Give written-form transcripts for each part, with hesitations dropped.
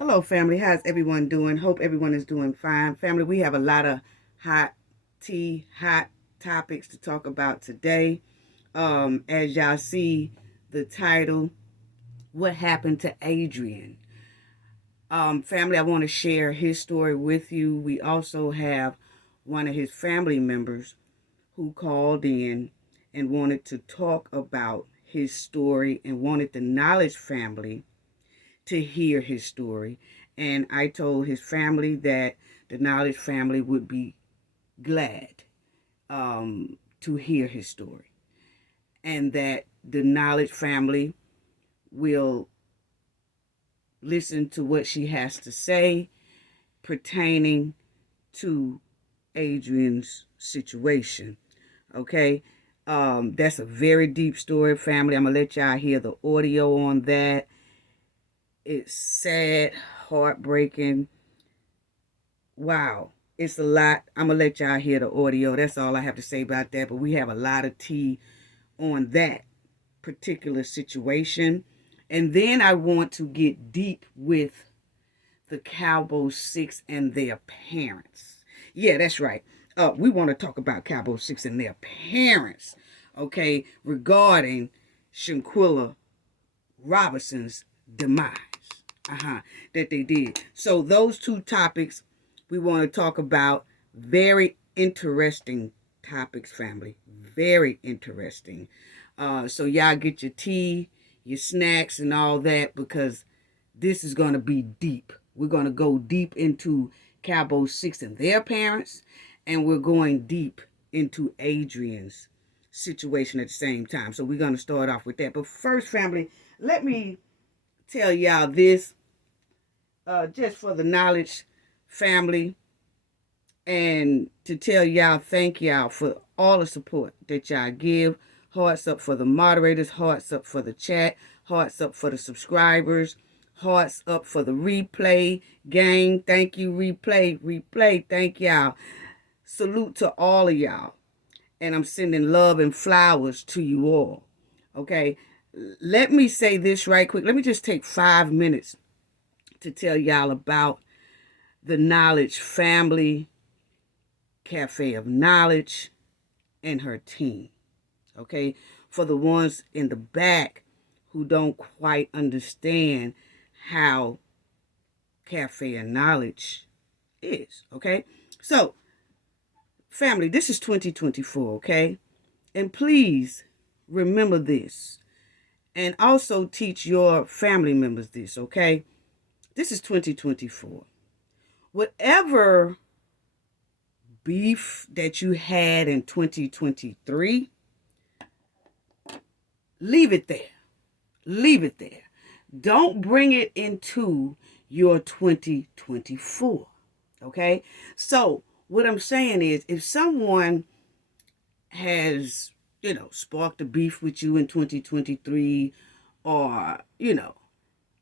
Hello, family. How's everyone doing? Hope everyone is doing fine. Family, we have a lot of hot hot topics to talk about today. As y'all see the title, What Happened to Adrian? Family, I want to share his story with you. We also have one of his family members who called in and wanted to talk about his story and wanted the Knowledge family to hear his story. And I told his family that the Knowledge family would be glad to hear his story, and that the Knowledge family will listen to what she has to say pertaining to Adrian's situation. Okay. That's a very deep story, family. I'm going to let y'all hear the audio on that. It's sad, heartbreaking. Wow. It's a lot. I'm going to let y'all hear the audio. That's all I have to say about that. But we have a lot of tea on that particular situation. And then I want to get deep with the Cowboy 6 and their parents. Yeah, that's right. We want to talk about Cowboy 6 and their parents, okay, regarding Shanquella Robinson's demise. That they did. So those two topics we want to talk about. Very interesting topics, family. Very interesting. So y'all get your tea, your snacks, and all that, because this is going to be deep. We're going to go deep into Cowboy 6 and their parents, and we're going deep into Adrian's situation at the same time. So we're going to start off with that. But first, family, let me tell y'all this, just for the Knowledge family, and to tell y'all thank y'all for all the support that y'all give. Hearts up for the moderators, hearts up for the chat, hearts up for the subscribers, hearts up for the replay gang. Thank you, replay, thank y'all. Salute to all of y'all. And I'm sending love and flowers to you all. Okay, let me say this right quick. Let me just take 5 minutes to tell y'all about the Knowledge family, Cafe of Knowledge, and her team. Okay, for the ones in the back who don't quite understand how Cafe of Knowledge is. Okay, so family, this is 2024. Okay, and please remember this, and also teach your family members this. Okay, this is 2024. Whatever beef that you had in 2023, leave it there. Leave it there. Don't bring it into your 2024. Okay? So, what I'm saying is, if someone has, sparked a beef with you in 2023, or,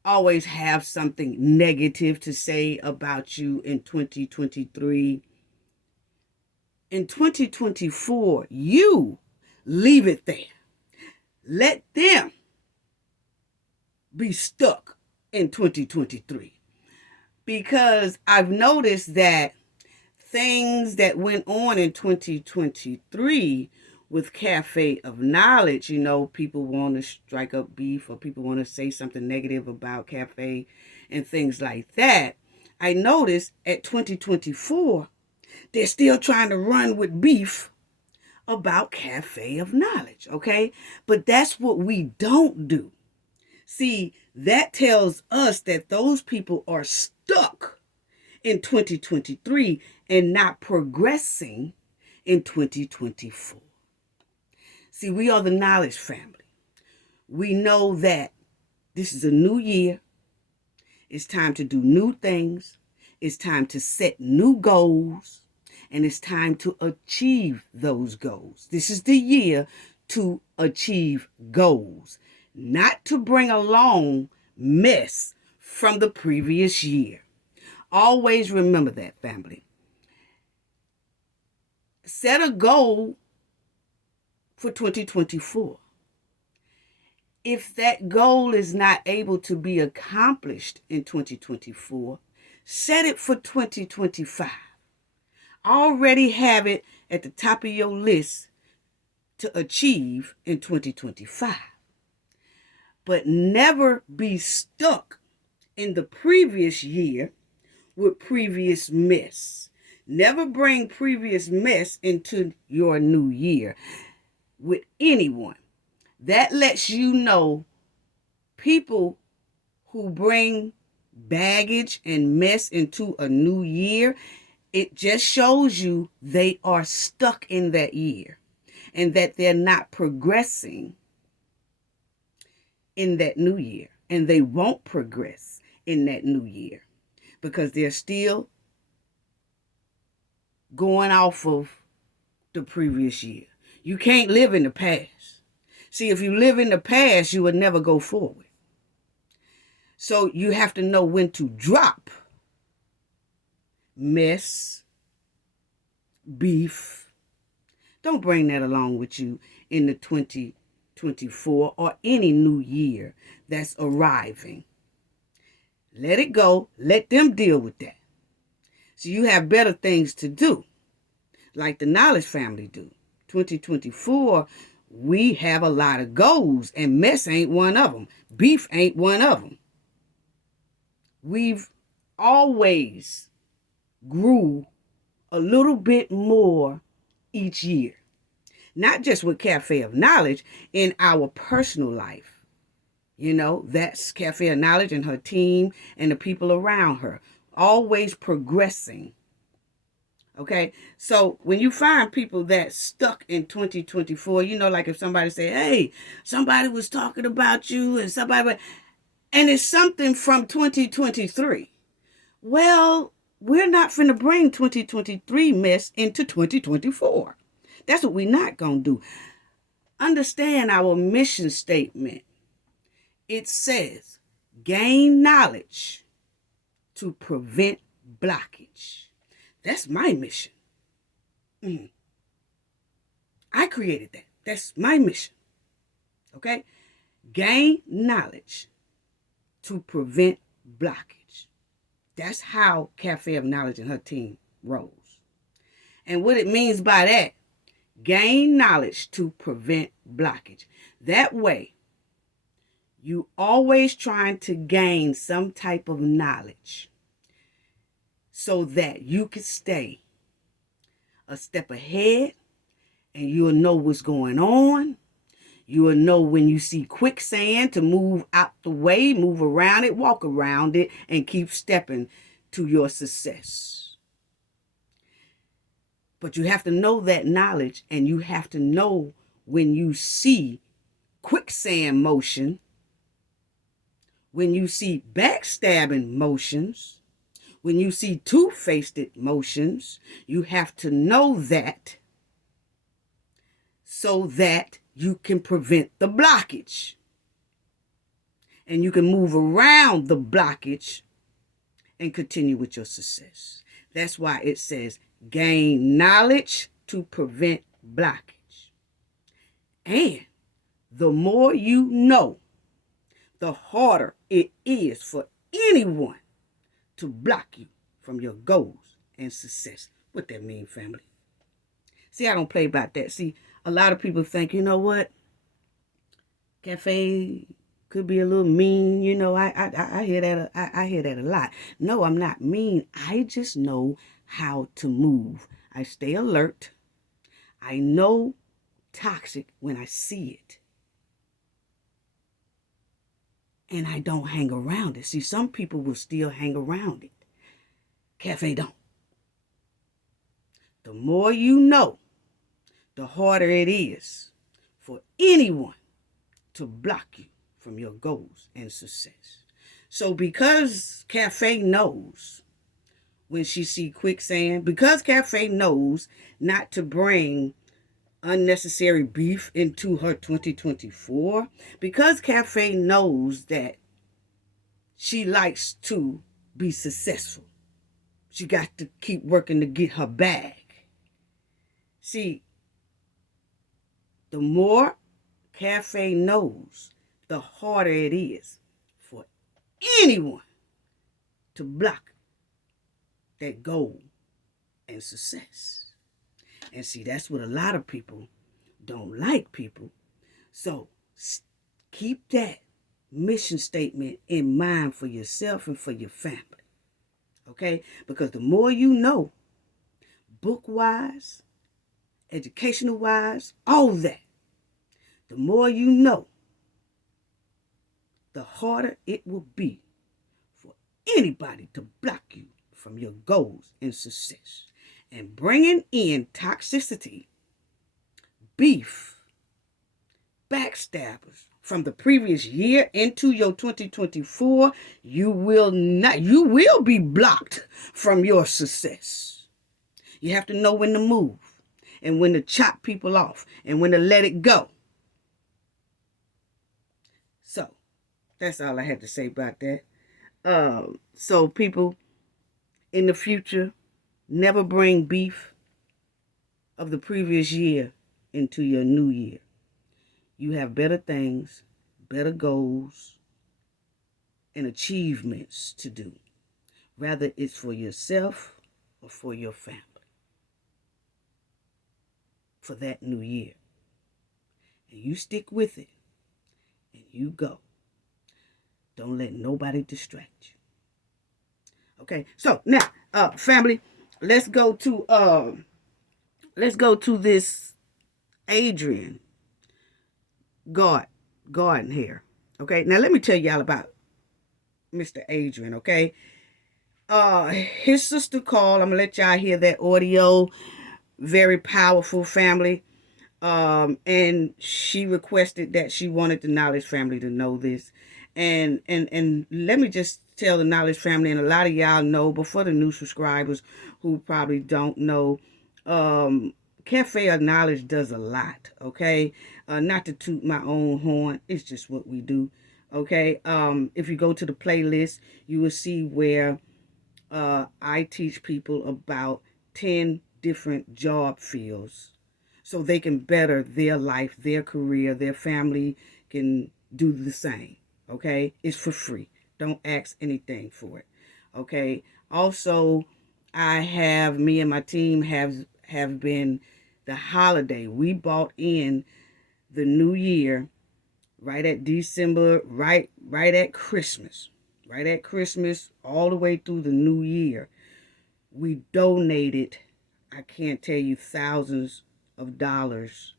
always have something negative to say about you in 2023, in 2024, you leave it there. Let them be stuck in 2023. Because I've noticed that things that went on in 2023 with Cafe of Knowledge, people want to strike up beef, or people want to say something negative about Cafe and things like that. I noticed at 2024, they're still trying to run with beef about Cafe of Knowledge, okay? But that's what we don't do. See, that tells us that those people are stuck in 2023 and not progressing in 2024. See, we are the Knowledge family. We know that this is a new year. It's time to do new things. It's time to set new goals. And it's time to achieve those goals. This is the year to achieve goals, not to bring along mess from the previous year. Always remember that, family. Set a goal for 2024. If that goal is not able to be accomplished in 2024, set it for 2025. Already have it at the top of your list to achieve in 2025. But never be stuck in the previous year with previous mess. Never bring previous mess into your new year with anyone. That lets you know people who bring baggage and mess into a new year, it just shows you they are stuck in that year and that they're not progressing in that new year. And they won't progress in that new year because they're still going off of the previous year. You can't live in the past. See, if you live in the past, you would never go forward. So you have to know when to drop mess, beef. Don't bring that along with you in the 2024 or any new year that's arriving. Let it go. Let them deal with that. So you have better things to do, like the Knowledge family do. 2024, we have a lot of goals, and mess ain't one of them. Beef ain't one of them. We've always grew a little bit more each year. Not just with Cafe of Knowledge, in our personal life. You know, that's Cafe of Knowledge and her team and the people around her. Always progressing. Okay, so when you find people that stuck in 2024, you know, like if somebody say, hey, somebody was talking about you and and it's something from 2023. Well, we're not finna bring 2023 mess into 2024. That's what we're not gonna do. Understand our mission statement. It says, gain knowledge to prevent blockage. That's my mission. I created that. That's my mission. Okay? Gain knowledge to prevent blockage. That's how Cafe of Knowledge and her team rolls. And what it means by that, gain knowledge to prevent blockage. That way, you always trying to gain some type of knowledge so that you can stay a step ahead and you'll know what's going on. You will know when you see quicksand to move out the way, move around it, walk around it, and keep stepping to your success. But you have to know that knowledge, and you have to know when you see quicksand motion, when you see backstabbing motions, when you see two-faced motions, you have to know that so that you can prevent the blockage. And you can move around the blockage and continue with your success. That's why it says gain knowledge to prevent blockage. And the more you know, the harder it is for anyone to block you from your goals and success. What that mean, family? See, I don't play about that. See, a lot of people think, you know what? Cafe could be a little mean. You know, I hear that. I hear that a lot. No, I'm not mean. I just know how to move. I stay alert. I know toxic when I see it. And I don't hang around it. See, some people will still hang around it. Cafe don't. The more you know, the harder it is for anyone to block you from your goals and success. So because Cafe knows when she see quicksand, because Cafe knows not to bring unnecessary beef into her 2024, because Cafe knows that she likes to be successful, she got to keep working to get her bag. See, the more Cafe knows the harder it is for anyone to block that goal and success. And see, that's what a lot of people don't like, people. So keep that mission statement in mind for yourself and for your family. Okay? Because the more you know, book-wise, educational-wise, all that, the more you know, the harder it will be for anybody to block you from your goals and success. And bringing in toxicity, beef, backstabbers from the previous year into your 2024, you will be blocked from your success. You have to know when to move and when to chop people off and when to let it go. So that's all I had to say about that. So people, in the future, never bring beef of the previous year into your new year. You have better things, better goals, and achievements to do. Whether it's for yourself or for your family. For that new year. And you stick with it. And you go. Don't let nobody distract you. Okay, so now, family, let's go to this Adrian Gardenhair. Okay, now let me tell y'all about Mr. Adrian. Okay, his sister called. I'm gonna let y'all hear that audio. Very powerful, family. And she requested that she wanted the Knowledge family to know this. And let me just tell the Knowledge family, and a lot of y'all know, but for the new subscribers who probably don't know, Cafe of Knowledge does a lot, okay? Not to toot my own horn, it's just what we do, okay? If you go to the playlist, you will see where I teach people about 10 different job fields so they can better their life, their career, their family can do the same. Okay? It's for free. Don't ask anything for it. Okay? Also, me and my team have been the holiday. We bought in the new year right at December, right at Christmas. Right at Christmas, all the way through the new year. We donated, I can't tell you, thousands of dollars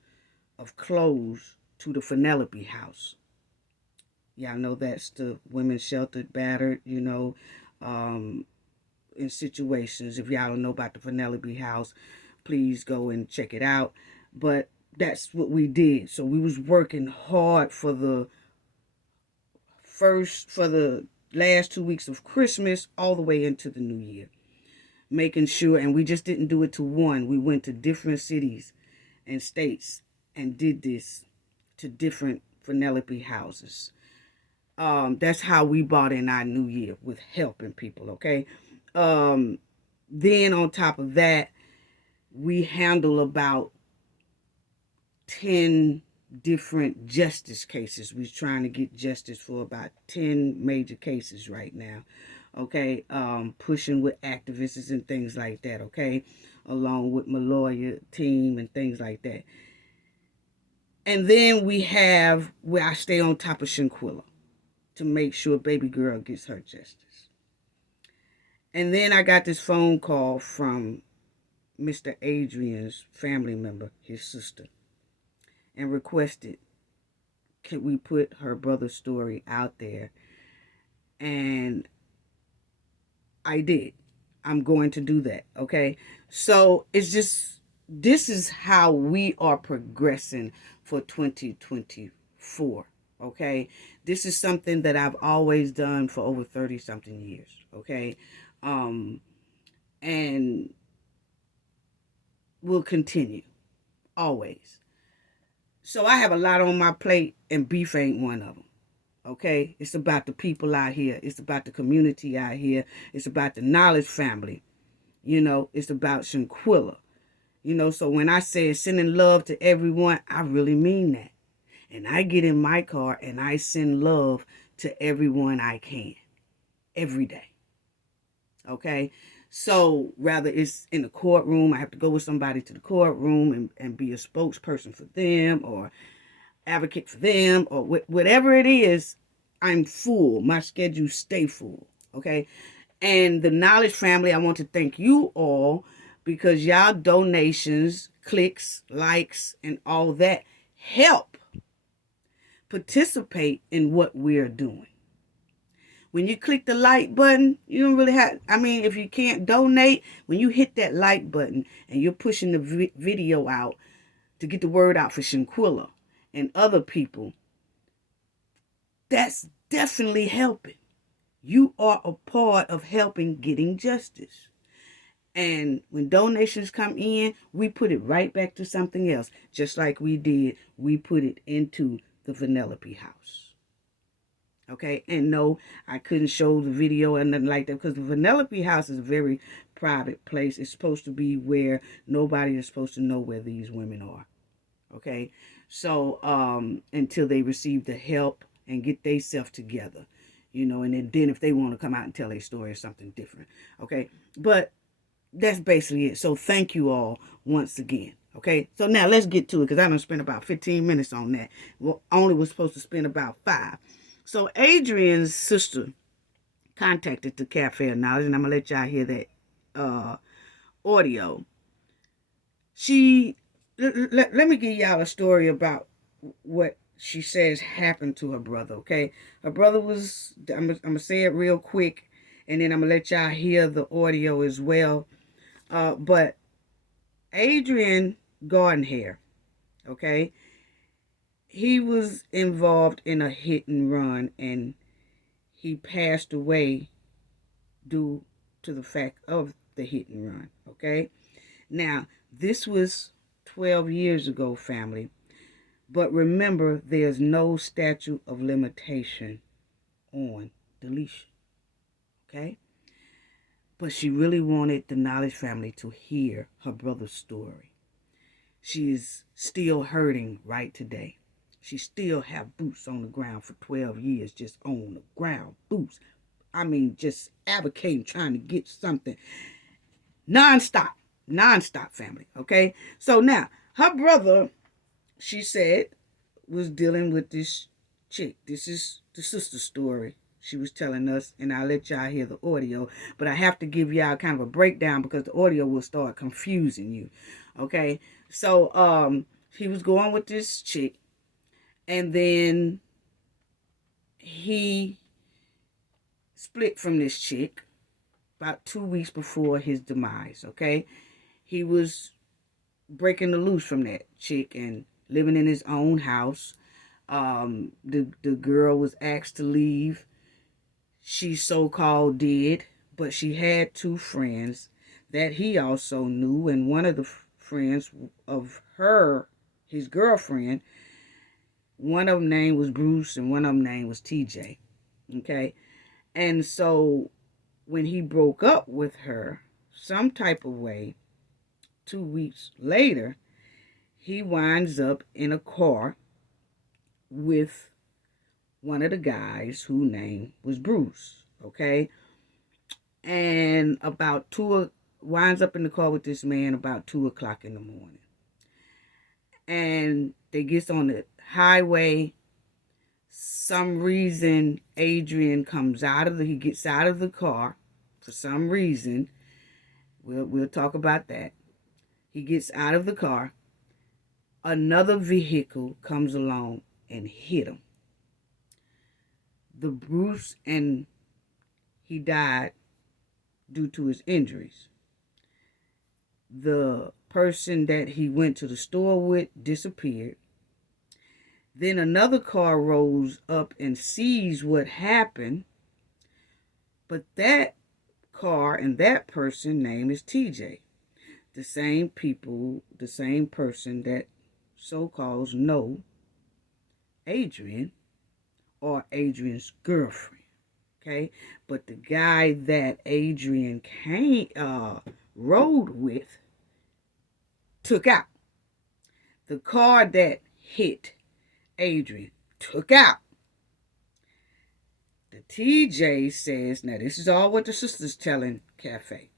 of clothes to the Penelope House. Y'all know that's the women's sheltered, battered, in situations. If y'all don't know about the Penelope House, please go and check it out. But that's what we did. So we was working hard for the last 2 weeks of Christmas all the way into the new year. Making sure, and we just didn't do it to one. We went to different cities and states and did this to different Penelope houses. That's how we bought in our new year, with helping people, okay? Then on top of that, we handle about 10 different justice cases. We're trying to get justice for about 10 major cases right now. Okay, pushing with activists and things like that, okay, along with my lawyer team and things like that. And then we have where I stay on top of Shanquella to make sure baby girl gets her justice. And then I got this phone call from Mr. Adrian's family member, his sister, and requested, can we put her brother's story out there? And I did. I'm going to do that, okay? So it's just, this is how we are progressing for 2024, okay? This is something that I've always done for over 30-something years, okay? And will continue, always. So I have a lot on my plate, and beef ain't one of them. Okay, it's about the people out here. It's about the community out here. It's about the Knowledge family. It's about Shanquella. So when I say sending love to everyone, I really mean that. and I get in my car and I send love to everyone I can every day. Okay? So rather it's in the courtroom, I have to go with somebody to the courtroom and be a spokesperson for them or advocate for them or whatever it is, I'm full. My schedule stay full. Okay? And the Knowledge family, I want to thank you all because y'all donations, clicks, likes, and all that help participate in what we're doing. When you click the like button, you don't really have, if you can't donate, when you hit that like button and you're pushing the video out to get the word out for Shanquella and other people, that's definitely helping. You are a part of helping getting justice. And when donations come in, we put it right back to something else. Just like we did, we put it into the Vanellope house. Okay? And no, I couldn't show the video or nothing like that because the Vanellope house is a very private place. It's supposed to be where nobody is supposed to know where these women are. Okay? So, until they receive the help and get themselves together. And then if they want to come out and tell their story or something different. Okay? But that's basically it. So thank you all once again. Okay, so now let's get to it because I done spent about 15 minutes on that. Well, only was supposed to spend about 5. So Adrian's sister contacted the Cafe of Knowledge, and I'm gonna let y'all hear that audio. Let me give y'all a story about what she says happened to her brother. Okay, her brother was. I'm gonna say it real quick, and then I'm gonna let y'all hear the audio as well. But Adrian Gardenhair, okay, he was involved in a hit and run and he passed away due to the fact of the hit and run, okay? Now, this was 12 years ago, family, but remember, there's no statute of limitation on deletion, okay? But she really wanted the Knowledge family to hear her brother's story. She is still hurting right today. She still have boots on the ground for 12 years, just on the ground, boots. Just advocating, trying to get something. Non-stop, family, okay? So now, her brother, she said, was dealing with this chick. This is the sister story she was telling us, and I'll let y'all hear the audio, but I have to give y'all kind of a breakdown because the audio will start confusing you, okay? So, he was going with this chick, and then he split from this chick about 2 weeks before his demise, okay? He was breaking the loose from that chick and living in his own house. The girl was asked to leave. She so-called did, but she had 2 friends that he also knew, and one of the friends of her, his girlfriend, one of them name was Bruce and one of them name was TJ, okay? And so when he broke up with her, some type of way, 2 weeks later, he winds up in a car with one of the guys whose name was Bruce, okay? And winds up in the car with this man about 2 o'clock in the morning. And they gets on the highway. Some reason Adrian he gets out of the car for some reason. We'll talk about that. He gets out of the car. Another vehicle comes along and hit him. And he died due to his injuries. The person that he went to the store with disappeared. Then another car rolls up and sees what happened. But that car and that person name is TJ. The same person that so-called know Adrian or Adrian's girlfriend. Okay? But the guy that Adrian rode with took out. The car that hit Adrian took out. The TJ says, now this is all what the sister's telling Cafe.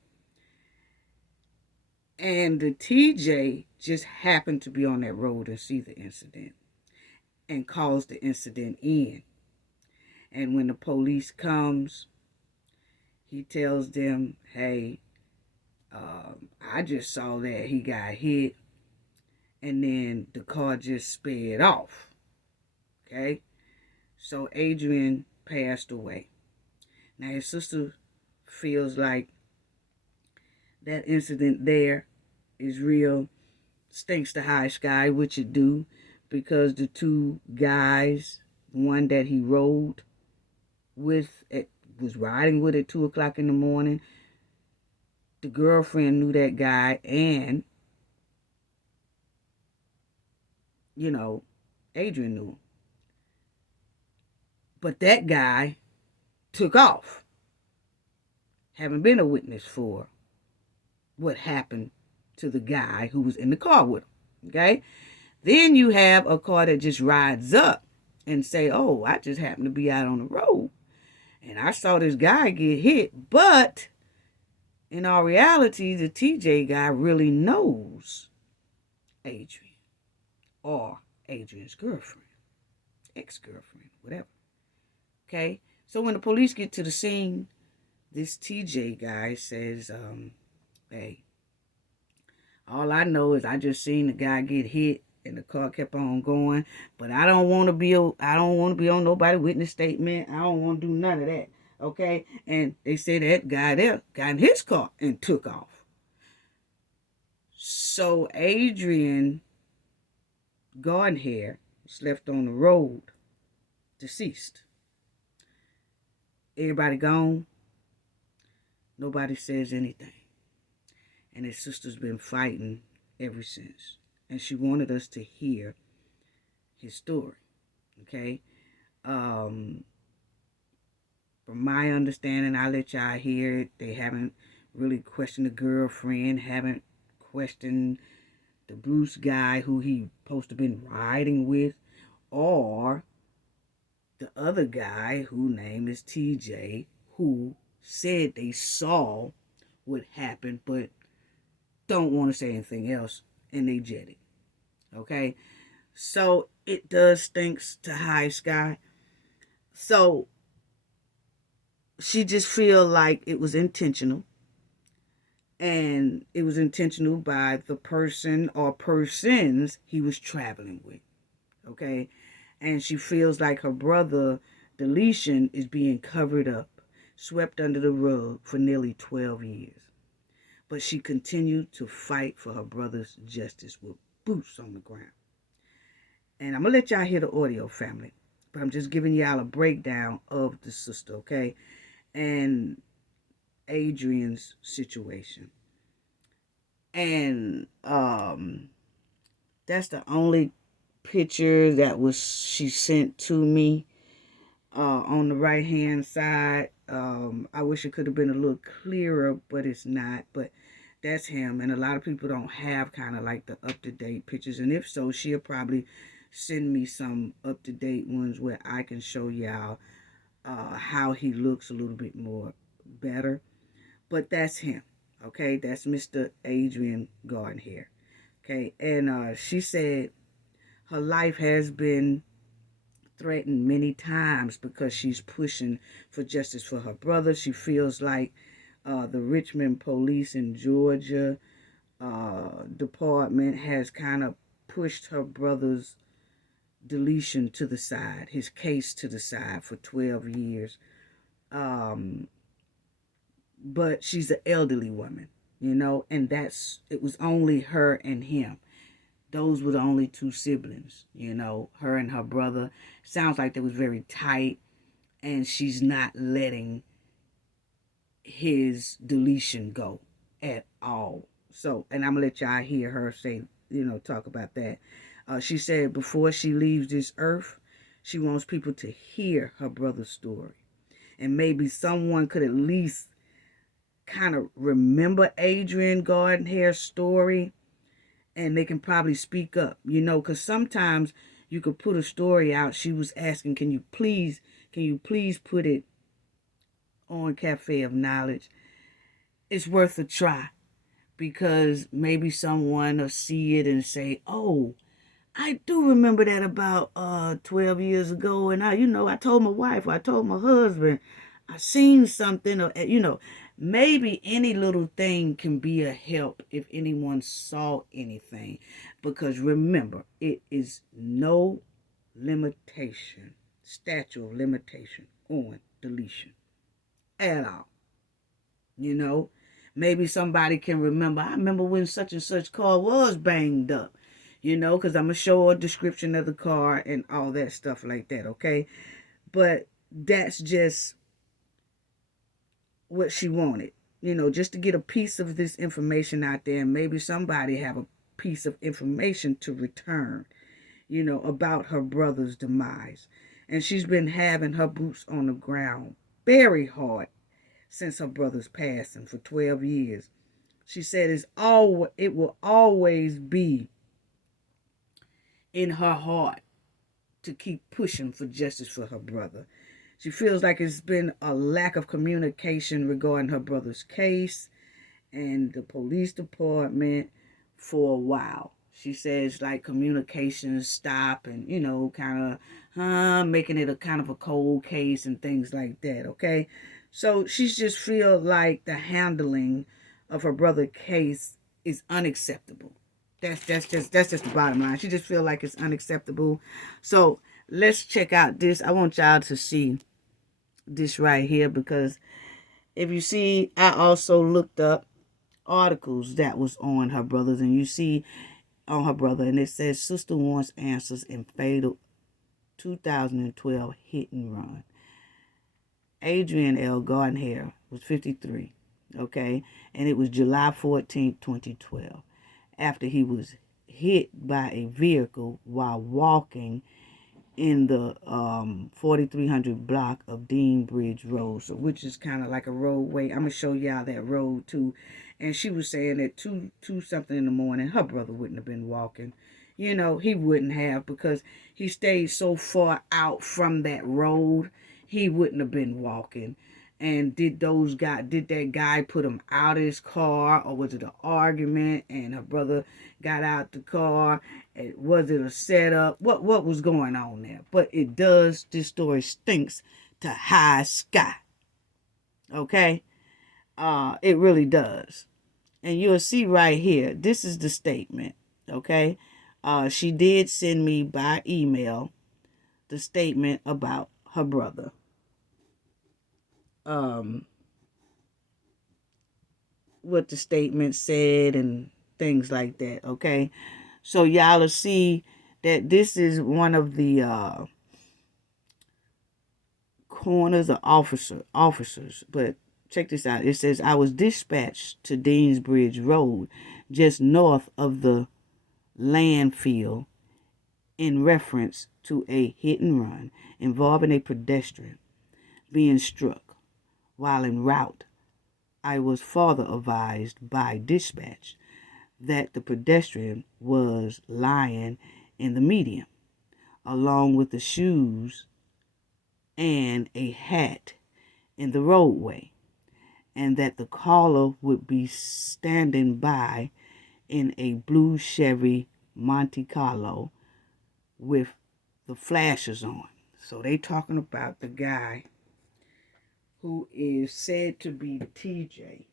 And the TJ just happened to be on that road and see the incident and calls the incident in. And when the police comes, he tells them, hey, I just saw that he got hit and then the car just sped off. Okay? So Adrian passed away. Now his sister feels like that incident there is real, stinks to high sky, which it do, because the two guys, one that he rode with, was riding with at 2 o'clock in the morning. The girlfriend knew that guy, and, Adrian knew him. But that guy took off, having been a witness for what happened to the guy who was in the car with him. Okay? Then you have a car that just rides up and say, oh, I just happened to be out on the road and I saw this guy get hit. But in all reality, the TJ guy really knows Adrian or Adrian's girlfriend, ex-girlfriend, whatever. Okay? So when the police get to the scene, this TJ guy says, hey, all I know is I just seen the guy get hit and the car kept on going, but I don't want to be on nobody witness statement. I don't want to do none of that. Okay? And they say that guy there got in his car and took off. So Adrian Gardenhair was left on the road, deceased. Everybody gone. Nobody says anything. And his sister's been fighting ever since. And she wanted us to hear his story. Okay? From my understanding, I'll let y'all hear it. They haven't really questioned the girlfriend, haven't questioned the Bruce guy who he supposed to been riding with, or the other guy who name is TJ, who said they saw what happened, but don't want to say anything else, and they jetted. Okay? So it does stinks to high sky. So she just feel like it was intentional. And it was intentional by the person or persons he was traveling with. Okay? And she feels like her brother, deletion, is being covered up, swept under the rug for nearly 12 years. But she continued to fight for her brother's justice with boots on the ground. And I'm going to let y'all hear the audio, family. But I'm just giving y'all a breakdown of the sister, okay? And Adrian's situation. And that's the only picture that she sent to me on the right hand side. I wish it could have been a little clearer, but it's not. But that's him. And a lot of people don't have kind of like the up-to-date pictures. And if so, she'll probably send me some up-to-date ones where I can show y'all how he looks a little bit more better. But that's him. Okay, that's Mr. Adrian Gardenhair. Okay, and she said her life has been threatened many times because she's pushing for justice for her brother. She feels like the Richmond police in Georgia department has kind of pushed her brother's deletion to the side, his case to the side for 12 years. But she's an elderly woman, and it was only her and him. Those were the only two siblings, her and her brother. Sounds like they was very tight, and she's not letting his deletion go at all. So, and I'm going to let y'all hear her say, talk about that. She said before she leaves this earth, she wants people to hear her brother's story. And maybe someone could at least kind of remember Adrian Gardenhair's story, and they can probably speak up, because sometimes, you could put a story out. She was asking, can you please put it on Cafe of Knowledge? It's worth a try, because maybe someone will see it and say, oh, I do remember that about 12 years ago, and I told my wife, I told my husband, I seen something, or maybe any little thing can be a help if anyone saw anything, because remember, it is no limitation, statute of limitation on deletion at all. Maybe somebody can remember, I remember when such and such car was banged up, because I'm going to show a description of the car and all that stuff like that, okay? But that's just what she wanted, just to get a piece of this information out there, and maybe somebody have a piece of information to return, about her brother's demise. And she's been having her boots on the ground very hard since her brother's passing for 12 years. She said it will always be in her heart to keep pushing for justice for her brother. She feels like it's been a lack of communication regarding her brother's case and the police department for a while. She says like communications stop and, kind of making it a kind of a cold case and things like that, okay? So she's just feel like the handling of her brother's case is unacceptable. That's just the bottom line. She just feel like it's unacceptable. So let's check out this. I want y'all to see this right here, because if you see, I also looked up articles that was on her brothers, and you see on her brother, and it says sister wants answers in fatal 2012 hit and run. Adrian Gardenhair was 53, okay, and it was July 14th, 2012, after he was hit by a vehicle while walking in the 4300 block of Dean Bridge Road, so which is kind of like a roadway. I'm gonna show y'all that road too. And she was saying that two something in the morning, her brother wouldn't have been walking. He wouldn't have, because he stayed so far out from that road. He wouldn't have been walking. And did that guy put him out of his car, or was it an argument and her brother got out the car? Was it a setup? What was going on there? But this story stinks to high sky. Okay? It really does. And you'll see right here, this is the statement. Okay? She did send me by email the statement about her brother. What the statement said and things like that, okay? So y'all will see that this is one of the corners of officers. But check this out. It says, I was dispatched to Deansbridge Road, just north of the landfill, in reference to a hit and run involving a pedestrian being struck. While en route, I was further advised by dispatch that the pedestrian was lying in the median, along with the shoes and a hat in the roadway, and that the caller would be standing by in a blue Chevy Monte Carlo with the flashers on. So they talking about the guy who is said to be TJ,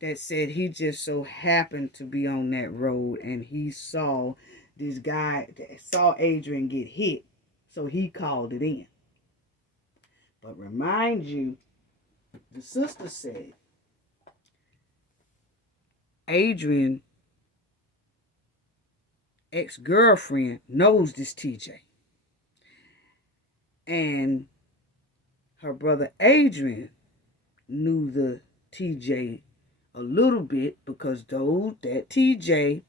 that said he just so happened to be on that road and he saw this guy, saw Adrian get hit, so he called it in. But remind you, the sister said Adrian ex-girlfriend knows this TJ, and her brother Adrian knew the TJ a little bit, because that TJ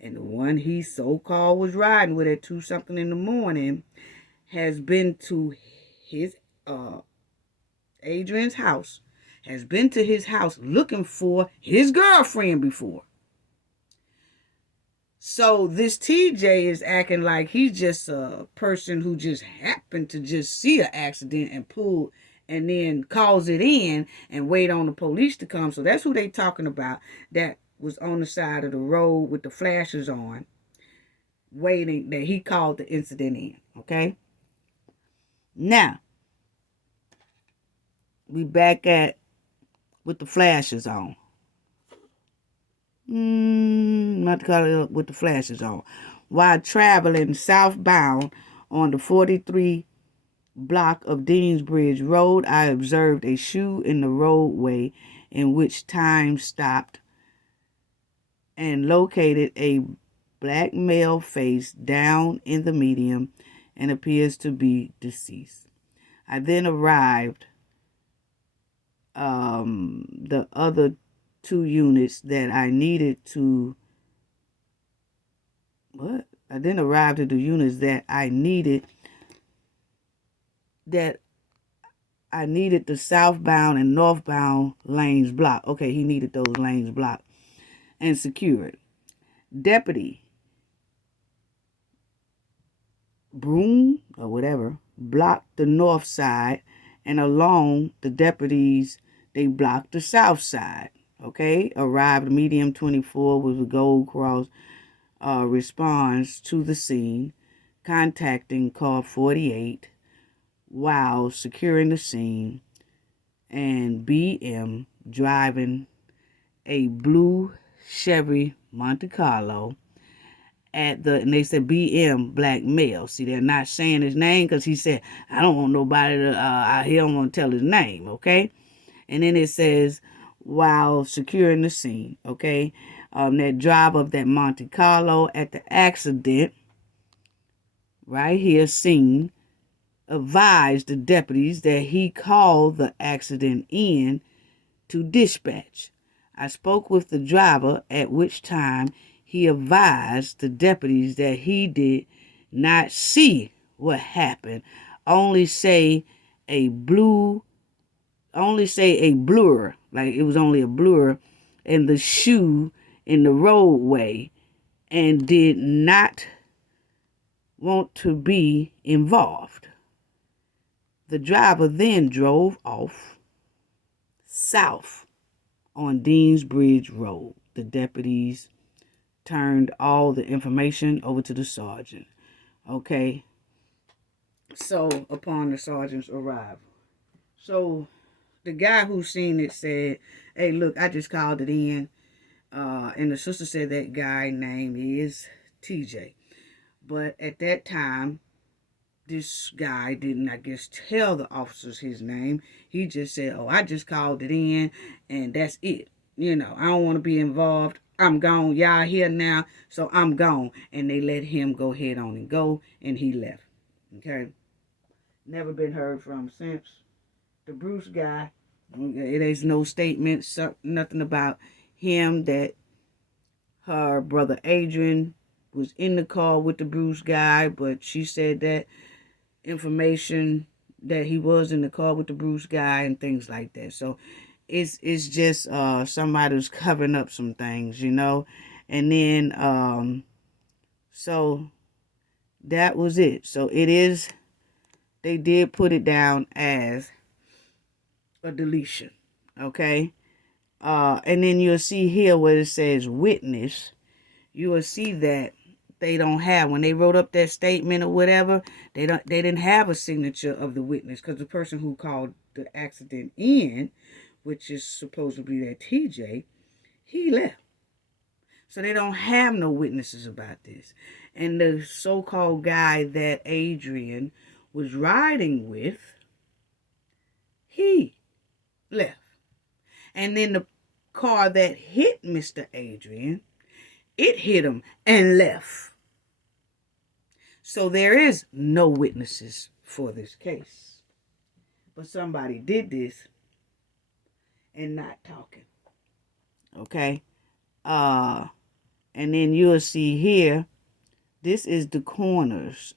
and the one he so-called was riding with at 2 something in the morning has been to his Adrian's house, has been to his house looking for his girlfriend before. So this TJ is acting like he's just a person who just happened to just see an accident and pull and then calls it in and wait on the police to come. So that's who they talking about. That was on the side of the road with the flashers on, waiting, that he called the incident in. Okay. Now we back at with the flashers on. Not to call it with the flashes on. While traveling southbound on the 43 block of Deansbridge Road, I observed a shoe in the roadway, in which time stopped and located a black male face down in the medium and appears to be deceased. I then arrived the other 2 units that I needed to I then arrived at the units that I needed the southbound and northbound lanes blocked. Okay, he needed those lanes blocked and secured. Deputy Broom or whatever blocked the north side, and along the deputies, they blocked the south side. Okay, arrived medium 24 with a gold cross responds to the scene, contacting car 48 while securing the scene, and BM driving a blue Chevy Monte Carlo and they said BM black male. See, they're not saying his name because he said, I don't want nobody to, he don't want to tell his name, okay? And then it says, while securing the scene, okay? That driver of that Monte Carlo at the accident, right here, scene, advised the deputies that he called the accident in to dispatch. I spoke with the driver, at which time he advised the deputies that he did not see what happened, only say a blur, like it was only a blur, in the shoe in the roadway, and did not want to be involved. The driver then drove off south on Deansbridge Road. The deputies turned all the information over to the sergeant. Okay. So upon the sergeant's arrival. So the guy who seen it said, hey, look, I just called it in. And the sister said that guy name is TJ. But at that time, this guy didn't, I guess, tell the officers his name. He just said, oh, I just called it in, and that's it. I don't want to be involved. I'm gone. Y'all here now, so I'm gone. And they let him go ahead on and go, and he left. Okay? Never been heard from since. The Bruce guy, it is no statement, nothing about him, that her brother Adrian was in the car with the Bruce guy, but she said that information that he was in the car with the Bruce guy and things like that. So it's just somebody who's covering up some things, and then so that was it. So they did put it down as a deletion. Okay. And then you'll see here where it says witness, you will see that they don't have, when they wrote up that statement or whatever, they didn't have a signature of the witness, because the person who called the accident in, which is supposedly that TJ, he left. So they don't have no witnesses about this. And the so-called guy that Adrian was riding with, he left. And then the car that hit Mr. Adrian, it hit him and left. So there is no witnesses for this case. But somebody did this and not talking. Okay? And then you'll see here, this is the coroner's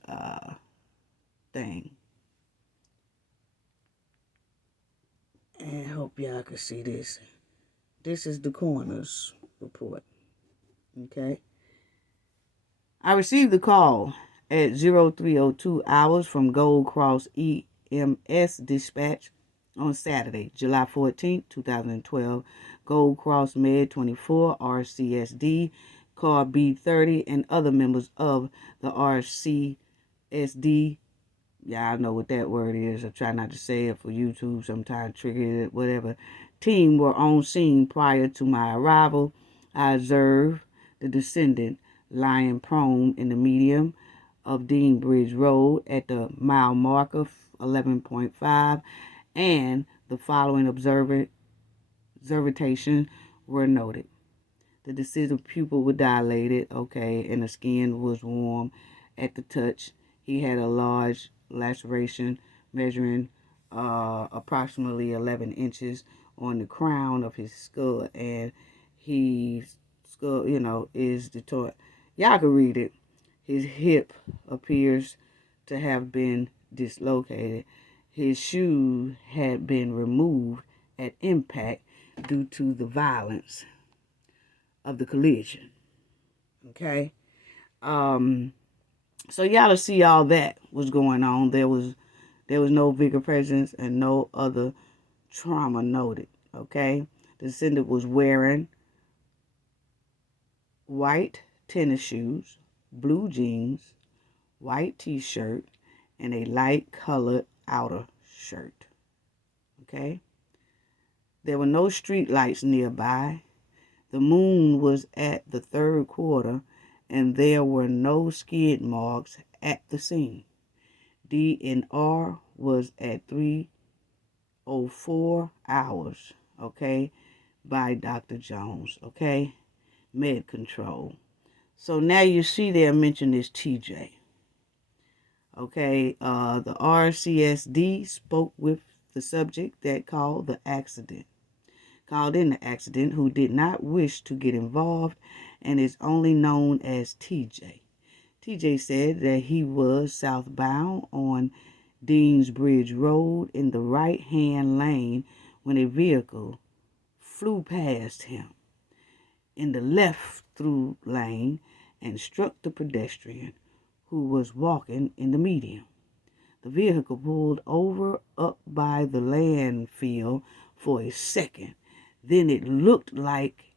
thing. And I hope y'all can see this. This is the coroner's report. Okay? I received the call at 0302 hours from Gold Cross EMS Dispatch on Saturday, July 14, 2012. Gold Cross Med 24 RCSD, Car B30, and other members of the RCSD. Yeah, I know what that word is. I try not to say it for YouTube. Sometimes trigger it, whatever. Team were on scene prior to my arrival. I observed the descendant lying prone in the medium of Dean Bridge Road at the mile marker 11.5, and the following observation were noted. The deceased's pupil was dilated, okay, and the skin was warm at the touch. He had a large laceration measuring approximately 11 inches on the crown of his skull, and his skull, is detoured. Y'all can read it. His hip appears to have been dislocated. His shoe had been removed at impact due to the violence of the collision. Okay. So y'all to see all that was going on. There was no vigor presence and no other trauma noted. Okay. The descendant was wearing white tennis shoes, blue jeans, white t-shirt, and a light colored outer shirt. Okay. There were no street lights nearby. The moon was at the third quarter, and there were no skid marks at the scene. DNR was at 3:04 hours, okay, by Dr. Jones, okay, med control. So now you see there mentioned this TJ, okay. The RCSD spoke with the subject that called in the accident, who did not wish to get involved and is only known as TJ. TJ said that he was southbound on Deans Bridge Road in the right-hand lane when a vehicle flew past him in the left-through lane and struck the pedestrian who was walking in the median. The vehicle pulled over up by the landfill for a second. Then it looked like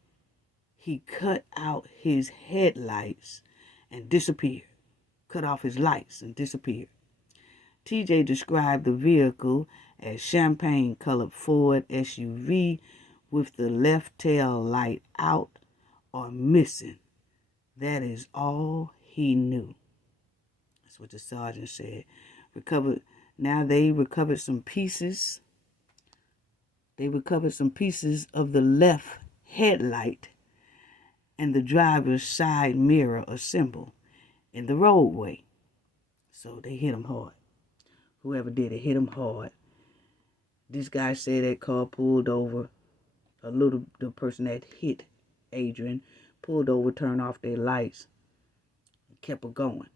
he cut out his headlights and disappeared. Cut off his lights and disappeared. TJ described the vehicle as champagne-colored Ford SUV with the left tail light out or missing. That is all he knew. That's what the sergeant said. They recovered some pieces. They recovered some pieces of the left headlight and the driver's side mirror assembled in the roadway. So they hit him hard. Whoever did it hit him hard. This guy said that car pulled over. The person that hit Adrian pulled over, turned off their lights, and kept it going.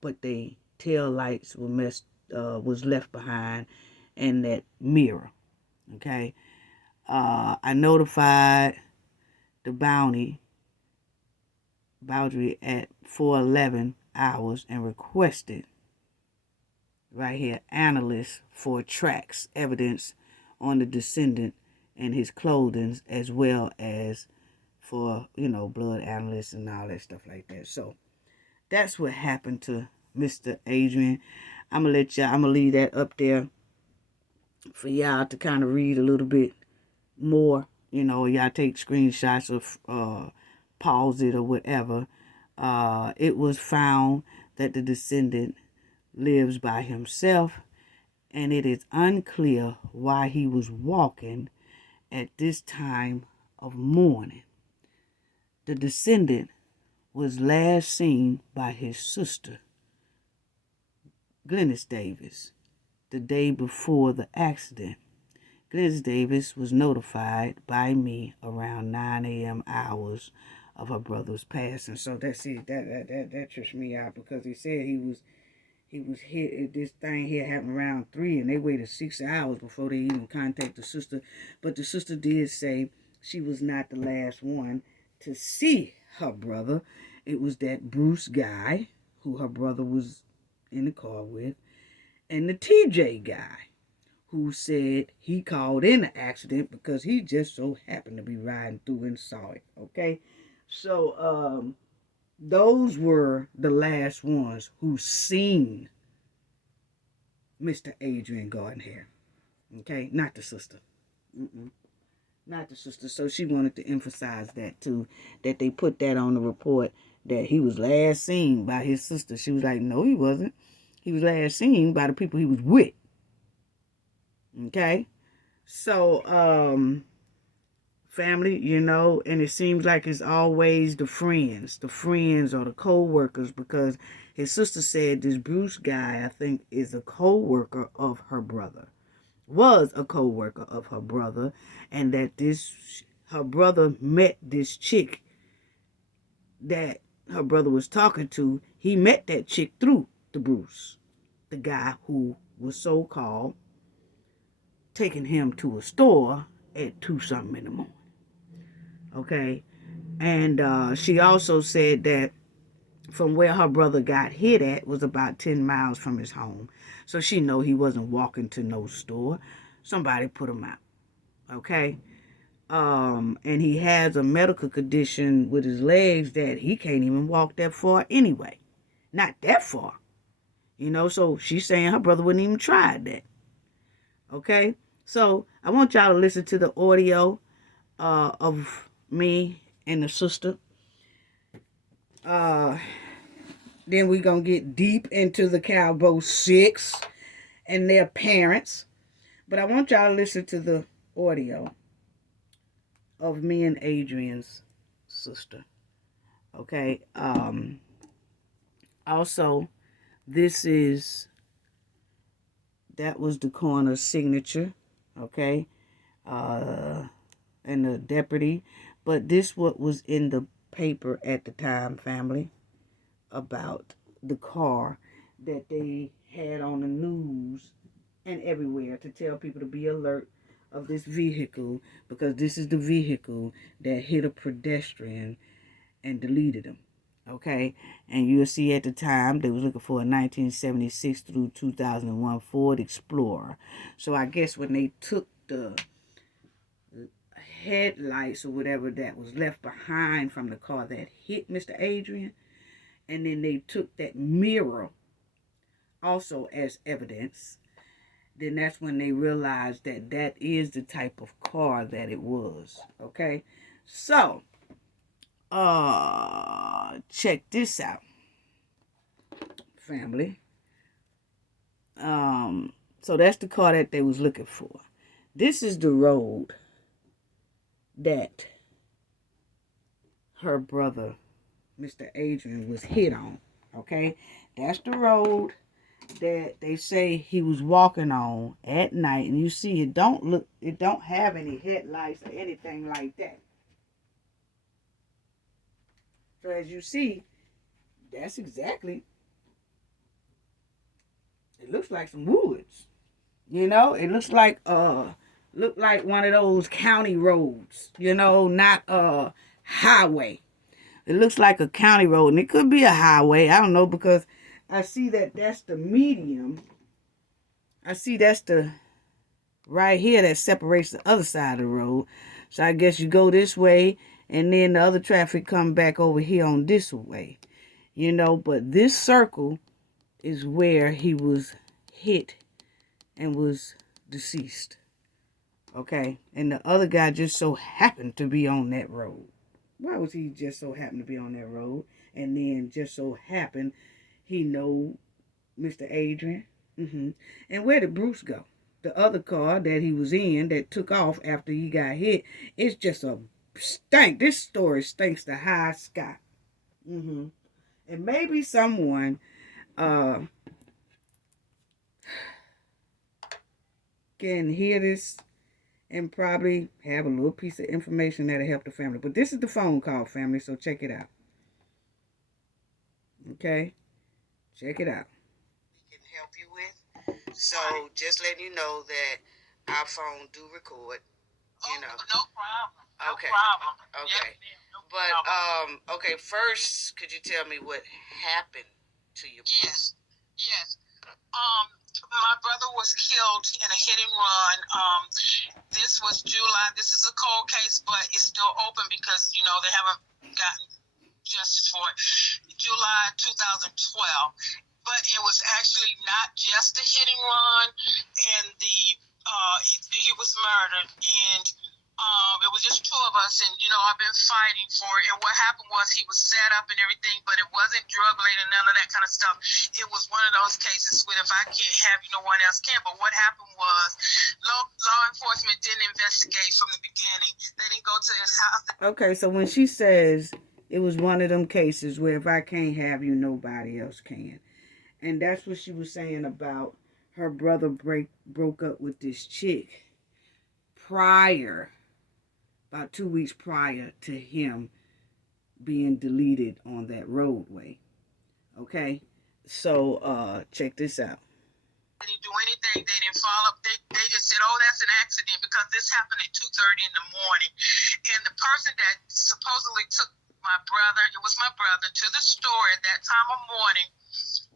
But they tail lights was left behind, and that mirror. Okay. I notified the boundary at 4:11 hours and requested right here analysts for tracks evidence on the descendant and his clothing, as well as for blood analysts and all that stuff like that. So that's what happened to Mr. Adrian. I'm gonna leave that up there for y'all to kind of read a little bit more. Y'all take screenshots of pause it or whatever. It was found that the descendant lives by himself, and it is unclear why he was walking at this time of morning. The descendant was last seen by his sister, Glennis Davis, the day before the accident. Glennis Davis was notified by me around 9 a.m. hours of her brother's passing. So that's it. That trips me out, because he said he was hit. This thing here happened around 3, and they waited 6 hours before they even contacted the sister. But the sister did say she was not the last one to see her brother, It was that Bruce guy who her brother was in the car with, and the TJ guy who said he called in the accident because he just so happened to be riding through and saw it. Okay, so those were the last ones who seen Mr. Adrian Gardenhair. Okay, not the sister. Mm-mm. Not the sister. So she wanted to emphasize that too, that they put that on the report that he was last seen by his sister. She was like, no, he wasn't. He was last seen by the people he was with. Okay? So, family, and it seems like it's always the friends or the co-workers, because his sister said this Bruce guy, I think, is a co-worker of her brother. Was a co-worker of her brother, and that her brother met this chick that her brother was talking to. He met that chick through the Bruce, the guy who was so-called taking him to a store at 2 something in the morning. Okay, and she also said that from where her brother got hit at was about 10 miles from his home. So she know he wasn't walking to no store. Somebody put him out. Okay? And he has a medical condition with his legs that he can't even walk that far anyway. Not that far. So she's saying her brother wouldn't even try that. Okay? So I want y'all to listen to the audio of me and the sister. Then we're going to get deep into the Cowboy 6 and their parents. But I want y'all to listen to the audio of me and Adrian's sister. Okay. Also, that was the coroner's signature. Okay. And the deputy. But this what was in the paper at the time, family, about the car that they had on the news and everywhere to tell people to be alert of this vehicle, because this is the vehicle that hit a pedestrian and deleted him. Okay, and you'll see at the time they was looking for a 1976 through 2001 Ford Explorer. So I guess when they took the headlights or whatever that was left behind from the car that hit Mr. Adrian, and then they took that mirror also as evidence, then that's when they realized that that is the type of car that it was. Okay, so check this out, family. So that's the car that they was looking for. This is the road that her brother, Mr. Adrian, was hit on. Okay, that's the road that they say he was walking on at night, and you see it don't have any headlights or anything like that. So as you see, that's exactly, it looks like some woods. It looks like one of those county roads, not a highway. It looks like a county road, and it could be a highway. I don't know, because I see that's the medium. I see that's the right here that separates the other side of the road. So I guess you go this way, and then the other traffic come back over here on this way. But this circle is where he was hit and was deceased. Okay? And the other guy just so happened to be on that road. Why was he just so happened to be on that road? And then just so happened he know Mr. Adrian. And where did Bruce go? The other car that he was in that took off after he got hit, it's just a stink. This story stinks to high sky. And maybe someone can hear this and probably have a little piece of information that'll help the family. But this is the phone call, family, so check it out. Okay? Check it out. We can help you with. So just letting you know that our phone do record. No problem. Okay. No problem. Okay. Yes, no But okay, first, could you tell me what happened to you? Yes, yes. My brother was killed in a hit and run. This was July. This is a cold case, but it's still open because they haven't gotten justice for it. July 2012. But it was actually not just a hit and run, and he was murdered, and it was just two of us, and I've been fighting for it. And what happened was he was set up and everything, but it wasn't drug related, none of that kind of stuff. It was one of those cases where if I can't have you, no one else can. But what happened was law enforcement didn't investigate from the beginning. They didn't go to his house. Okay, so when she says it was one of them cases where if I can't have you, nobody else can. And that's what she was saying about her brother broke up with this chick about 2 weeks prior to him being deleted on that roadway. Okay? So, check this out. They didn't do anything. They didn't follow up. They just said, oh, that's an accident because this happened at 2:30 in the morning. And the person that supposedly took my brother, it was my brother, to the store at that time of morning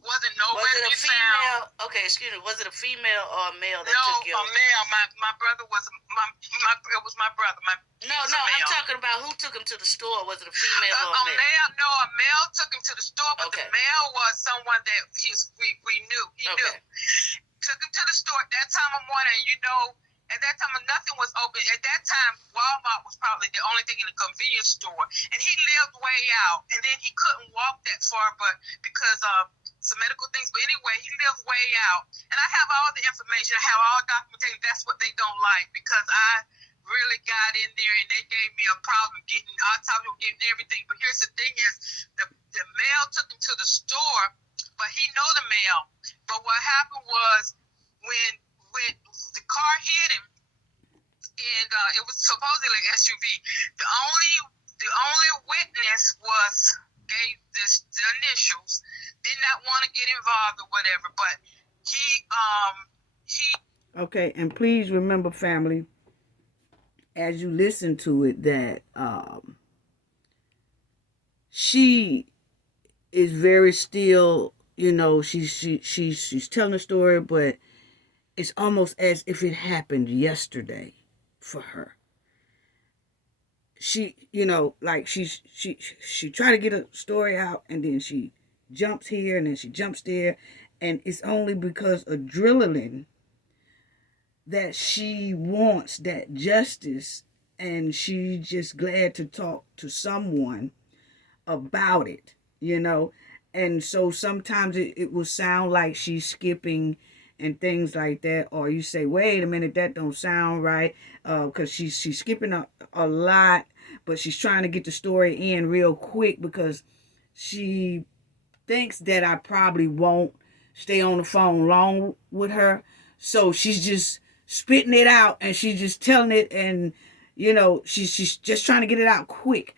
wasn't nowhere to be found. Okay, excuse me. Was it a female or a male that took you? No, a male. My brother was it was my brother. No, I'm talking about who took him to the store. Was it a female or a male? No, a male took him to the store, but the male was someone that we knew. He knew. Took him to the store at that time of morning. At that time, nothing was open. At that time, Walmart was probably the only thing in the convenience store. And he lived way out. And then he couldn't walk that far, but because of some medical things. But anyway, he lived way out. And I have all the information. I have all documentation. That's what they don't like because I really got in there and they gave me a problem getting everything. But here's the thing is, the male took him to the store, but he know the male. But what happened was when the car hit him, and it was supposedly an SUV. The only witness gave the initials. Did not want to get involved or whatever, but he. Okay, and please remember, family, as you listen to it, that she is very still. She's telling the story, but it's almost as if it happened yesterday for her. She, like she tried to get a story out, and then she jumps here, and then she jumps there, and it's only because adrenaline that she wants that justice, and she's just glad to talk to someone about it, And so sometimes it will sound like she's skipping and things like that, or you say, wait a minute, that don't sound right, because she's skipping a lot, but she's trying to get the story in real quick because she thinks that I probably won't stay on the phone long with her, so she's just spitting it out, and she's just telling it, and she's just trying to get it out quick.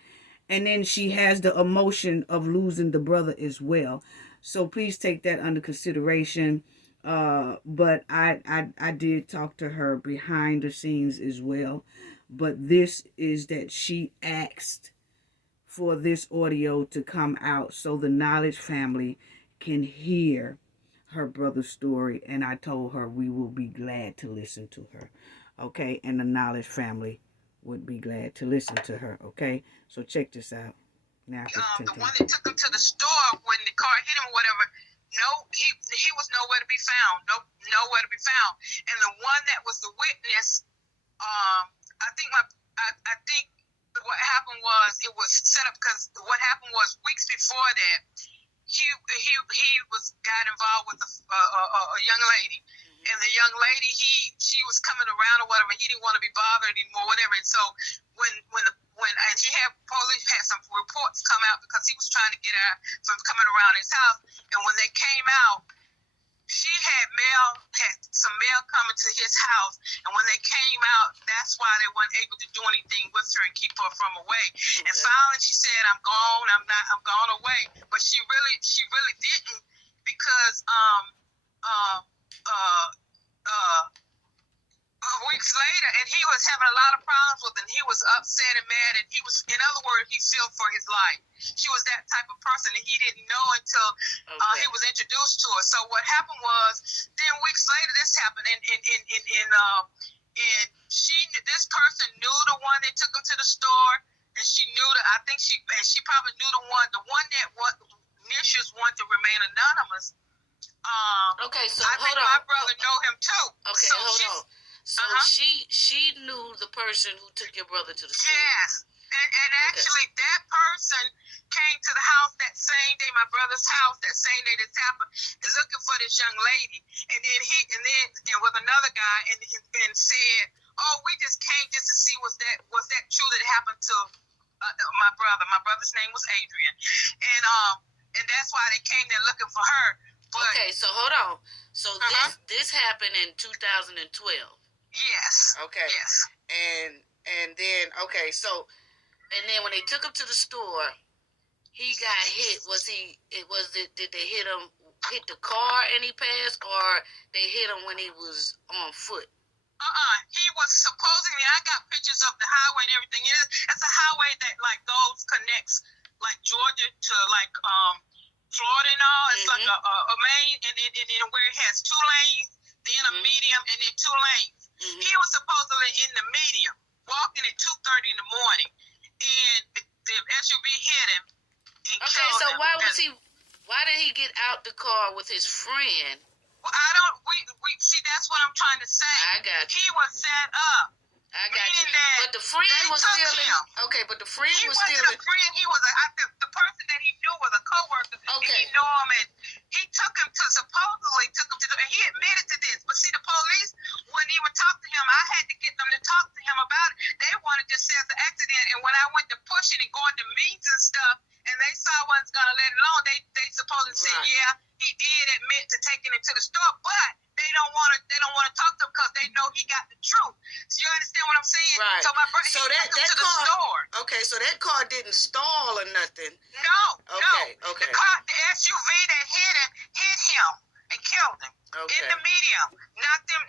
And then she has the emotion of losing the brother as well. So please take that under consideration. But I did talk to her behind the scenes as well. But this is that she asked for this audio to come out so the Knowledge family can hear her brother's story. And I told her we will be glad to listen to her. Okay? And the Knowledge family would be glad to listen to her, okay? So check this out. Now, the one that took him to the store when the car hit him or whatever, he was nowhere to be found. Nowhere to be found. And the one that was the witness, I think what happened was it was set up because what happened was weeks before that, he got involved with a young lady. And the young lady, she was coming around or whatever. He didn't want to be bothered anymore, whatever. And so when he had police had some reports come out because he was trying to get her from coming around his house. And when they came out, she had some mail coming to his house. And when they came out, that's why they weren't able to do anything with her and keep her from away. Okay. And finally, she said, "I'm gone. I'm gone away." But she really didn't because weeks later, and he was having a lot of problems with him. He was upset and mad, and he was, in other words, he felt for his life. She was that type of person, and he didn't know until he was introduced to her. So what happened was, then weeks later, this happened, and this person knew the one that took him to the store, and she knew I think she probably knew the one that Nishis wanted to remain anonymous. Okay, so I think my brother know him too. Okay, so hold on. So she knew the person who took your brother to the store. Yes, and actually that person came to the house that same day, my brother's house that same day this happened, is looking for this young lady, and then with another guy, and said, "Oh, we just came just to see was that true that happened to my brother." My brother's name was Adrian, and that's why they came there looking for her. But, okay, so hold on. So this happened in 2012. Yes. Okay. Yes. And then and then when they took him to the store, he got hit. Did they hit the car and he passed, or they hit him when he was on foot? He was supposedly, I got pictures of the highway and everything. It's a highway that connects like Georgia to Florida and all. It's like a main, and where it has 2 lanes, then a medium, and then 2 lanes. He was supposedly in the medium, walking at 2:30 in the morning, and the SUV hit him and killed him. Why did he get out the car with his friend? Well, we see, that's what I'm trying to say. I got you. He was set up. I got you. But the friend was still but the friend was still He wasn't a friend. He was the person that he knew was a coworker. Okay. And he knew him, and he supposedly took him to and he admitted to this. But see, the police wouldn't even talk to him. I had to get them to talk to him about it. They wanted to say it's an accident, and when I went to push it and going to meetings and stuff, and they saw I wasn't gonna let it alone, they supposedly said, yeah, he did admit to taking him to the store, but they don't want to talk to him because they know he got the truth. So you understand what I'm saying? Right. So my brother, took him to the store. Okay, so that car didn't stall or nothing. No. Okay. The SUV that hit him and killed him. Okay. In the medium. Knocked him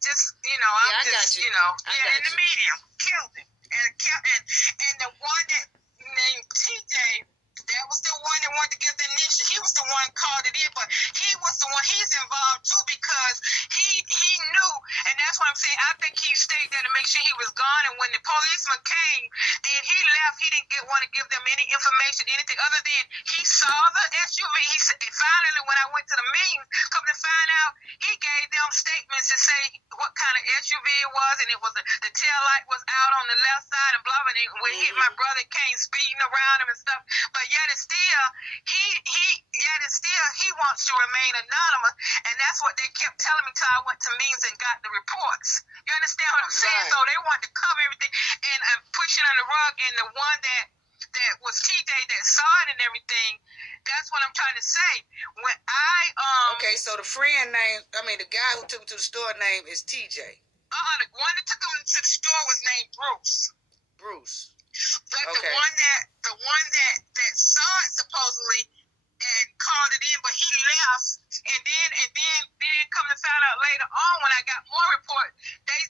just, I got you. In the medium. Killed him. And the one that named TJ, that was the one that wanted to give the initial. He was the one called it in, but he was the one. He's involved too because he knew, and that's what I'm saying. I think he stayed there to make sure he was gone. And when the policeman came, then he left. He didn't want to give them any information, anything other than he saw the SUV. He said, finally, when I went to the meeting, come to find out, he gave them statements to say what kind of SUV it was, and it was the tail light was out on the left side and blah blah. And when he hit my brother, came speeding around him and stuff, but yet and still, he wants to remain anonymous, and that's what they kept telling me till I went to meetings and got the reports. You understand what I'm saying? So they wanted to cover everything and push it on the rug. And the one that was TJ that saw it and everything, that's what I'm trying to say. When okay, so the guy who took him to the store name is TJ. The one that took him to the store was named Bruce. But okay. the one that saw it supposedly and called it in, but he left, and then come to find out later on when I got more reports,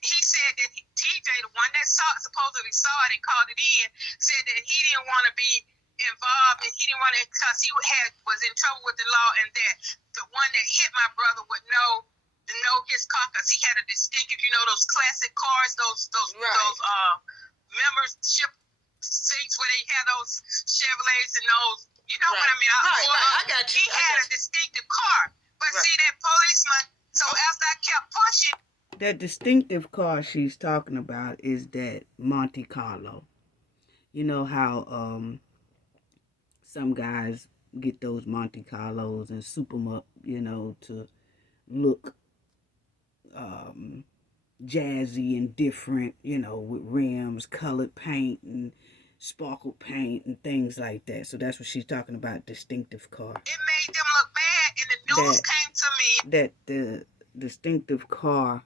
he said that TJ, the one that supposedly saw it and called it in, said that he didn't want to be involved, and he didn't want to because he was in trouble with the law, and that the one that hit my brother would know his car because he had a distinctive, those classic cars, those membership seats where they had those Chevrolets and those, you know what I mean? I got you. He had a distinctive car. But see, that policeman, so after I kept pushing. That distinctive car she's talking about is that Monte Carlo. You know how some guys get those Monte Carlos and soup them up, to look jazzy and different, with rims, colored paint, and sparkle paint, and things like that. So that's what she's talking about, distinctive car. It made them look bad, and the news came to me. That the distinctive car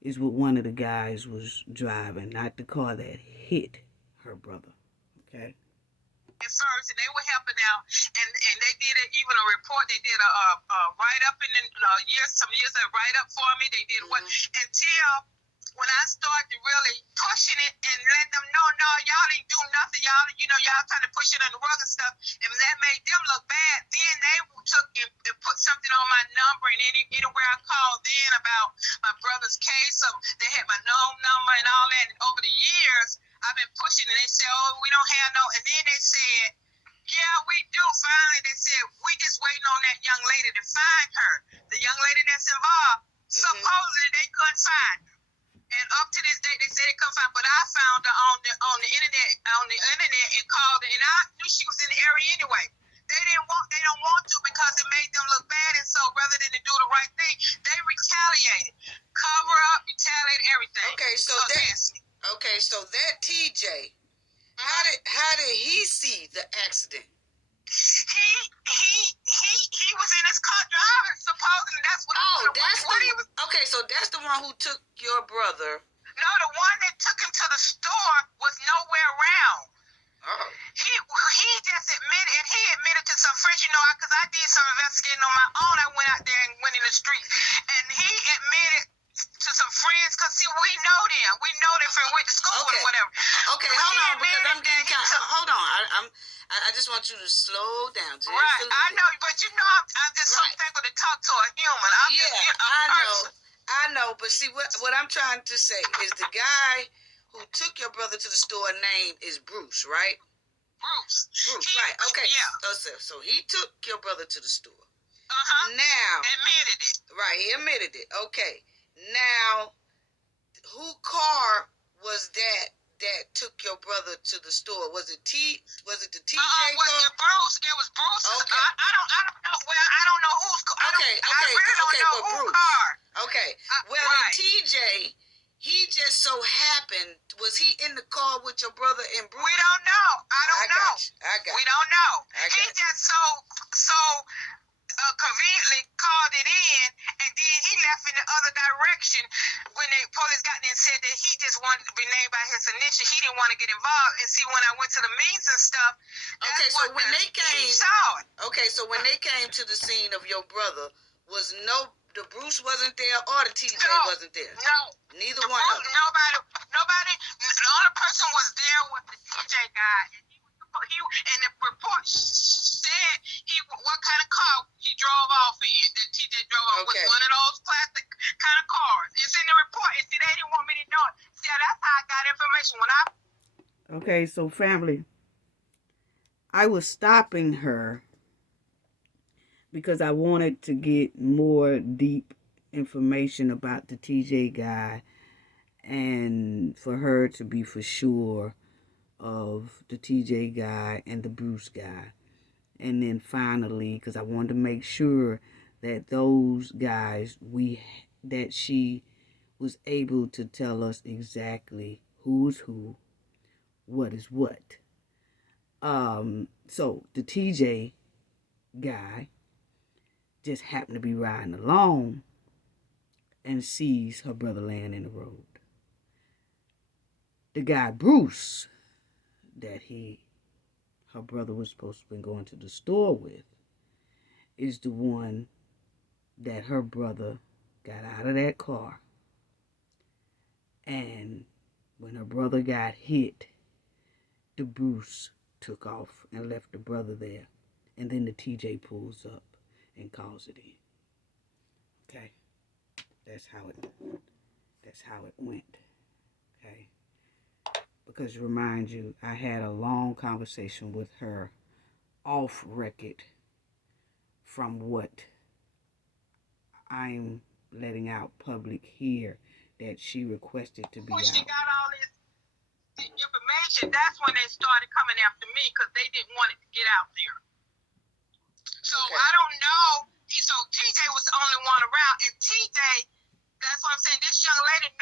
is what one of the guys was driving, not the car that hit her brother. Okay? At first, and they were helping out, and they did even a report. They did a write up in some years a write up for me. They did what until when I started really pushing it, y'all trying to push it on the rug and stuff, and that made them look bad. Then they took and put something on my number, and anywhere I called then about my brother's case, so they had my known number and all that. And over the years, I've been pushing, and they said, "Oh, we don't have no." And then they said, "Yeah, we do." Finally, they said, "We just waiting on that young lady to find her." The young lady that's involved, supposedly they couldn't find her. And up to this day, they say they couldn't find her, but I found her on the internet and called her, and I knew she was in the area anyway. They don't want to because it made them look bad, and so rather than to do the right thing, they retaliated, cover up, retaliate, everything. Okay, so that TJ, how did he see the accident? He was in his car driving, supposedly. That's what okay, so that's the one who took your brother. No, the one that took him to the store was nowhere around. Oh. He just admitted, and he admitted to some friends, because I did some investigating on my own. I went out there and went in the street, and he admitted to some friends, because see, we know them. We know them from went to school or whatever. Okay, hold on, because I'm getting hold on. I just want you to slow down. Just right, I know, but I'm just so thankful to talk to a human. I know, but see, what I'm trying to say is the guy who took your brother to the store name is Bruce, right? Bruce, right, okay. Yeah. So he took your brother to the store. Now. Admitted it. Right, he admitted it. Okay. Now, who car was that took your brother to the store? Was it the TJ car? It was Bruce. Okay. I don't know. Well, I don't know whose car. Okay, I really don't know whose car. Okay. Well, the TJ, he just so happened, was he in the car with your brother and Bruce? We don't know. I don't know. I got you. We don't know. He just so conveniently called it in, and then he left in the other direction when the police got there and said that he just wanted to be named by his initial. He didn't want to get involved. And see, when I went to the meetings and stuff, okay, so when they came, he saw it. Okay, so when they came to the scene of your brother, the Bruce wasn't there or the TJ wasn't there? No. Neither one of them? Nobody. The only person was there was the TJ guy. And the report said what kind of car he drove off in. That TJ drove off was one of those plastic kind of cars. It's in the report. And see, they didn't want me to know it. See, that's how I got information Okay, so family, I was stopping her because I wanted to get more deep information about the TJ guy and for her to be for sure of the TJ guy and the Bruce guy. And then finally, because I wanted to make sure that those guys, that she was able to tell us exactly who's who, what is what. So the TJ guy just happened to be riding along and sees her brother laying in the road. The guy Bruce that her brother was supposed to have been going to the store with is the one that her brother got out of that car, and when her brother got hit, the Bruce took off and left the brother there, and then the TJ pulls up and calls it in. Okay, that's how it went. Okay. Because to remind you, I had a long conversation with her off record from what I'm letting out public here that she requested to be out. When she got all this information, that's when they started coming after me because they didn't want it to get out there. So I don't know. So TJ was the only one around, and TJ, that's what I'm saying. This young lady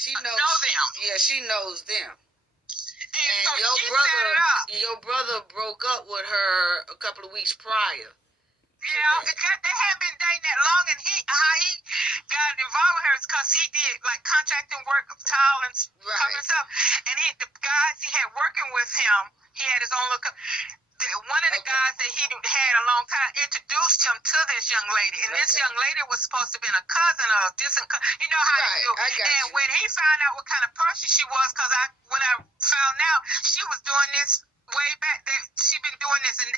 She knows them. Yeah, she knows them. And so your brother broke up with her a couple of weeks prior. Yeah, they hadn't been dating that long, and how he got involved with her is because he did like contracting work, tile and stuff. And the guys he had working with him, he had his own little. one of the guys that he had a long time introduced him to this young lady, and this young lady was supposed to be a cousin or a distant cousin. You know how they do. And when he found out what kind of person she was, because when I found out she was doing this way back, that she'd been doing this and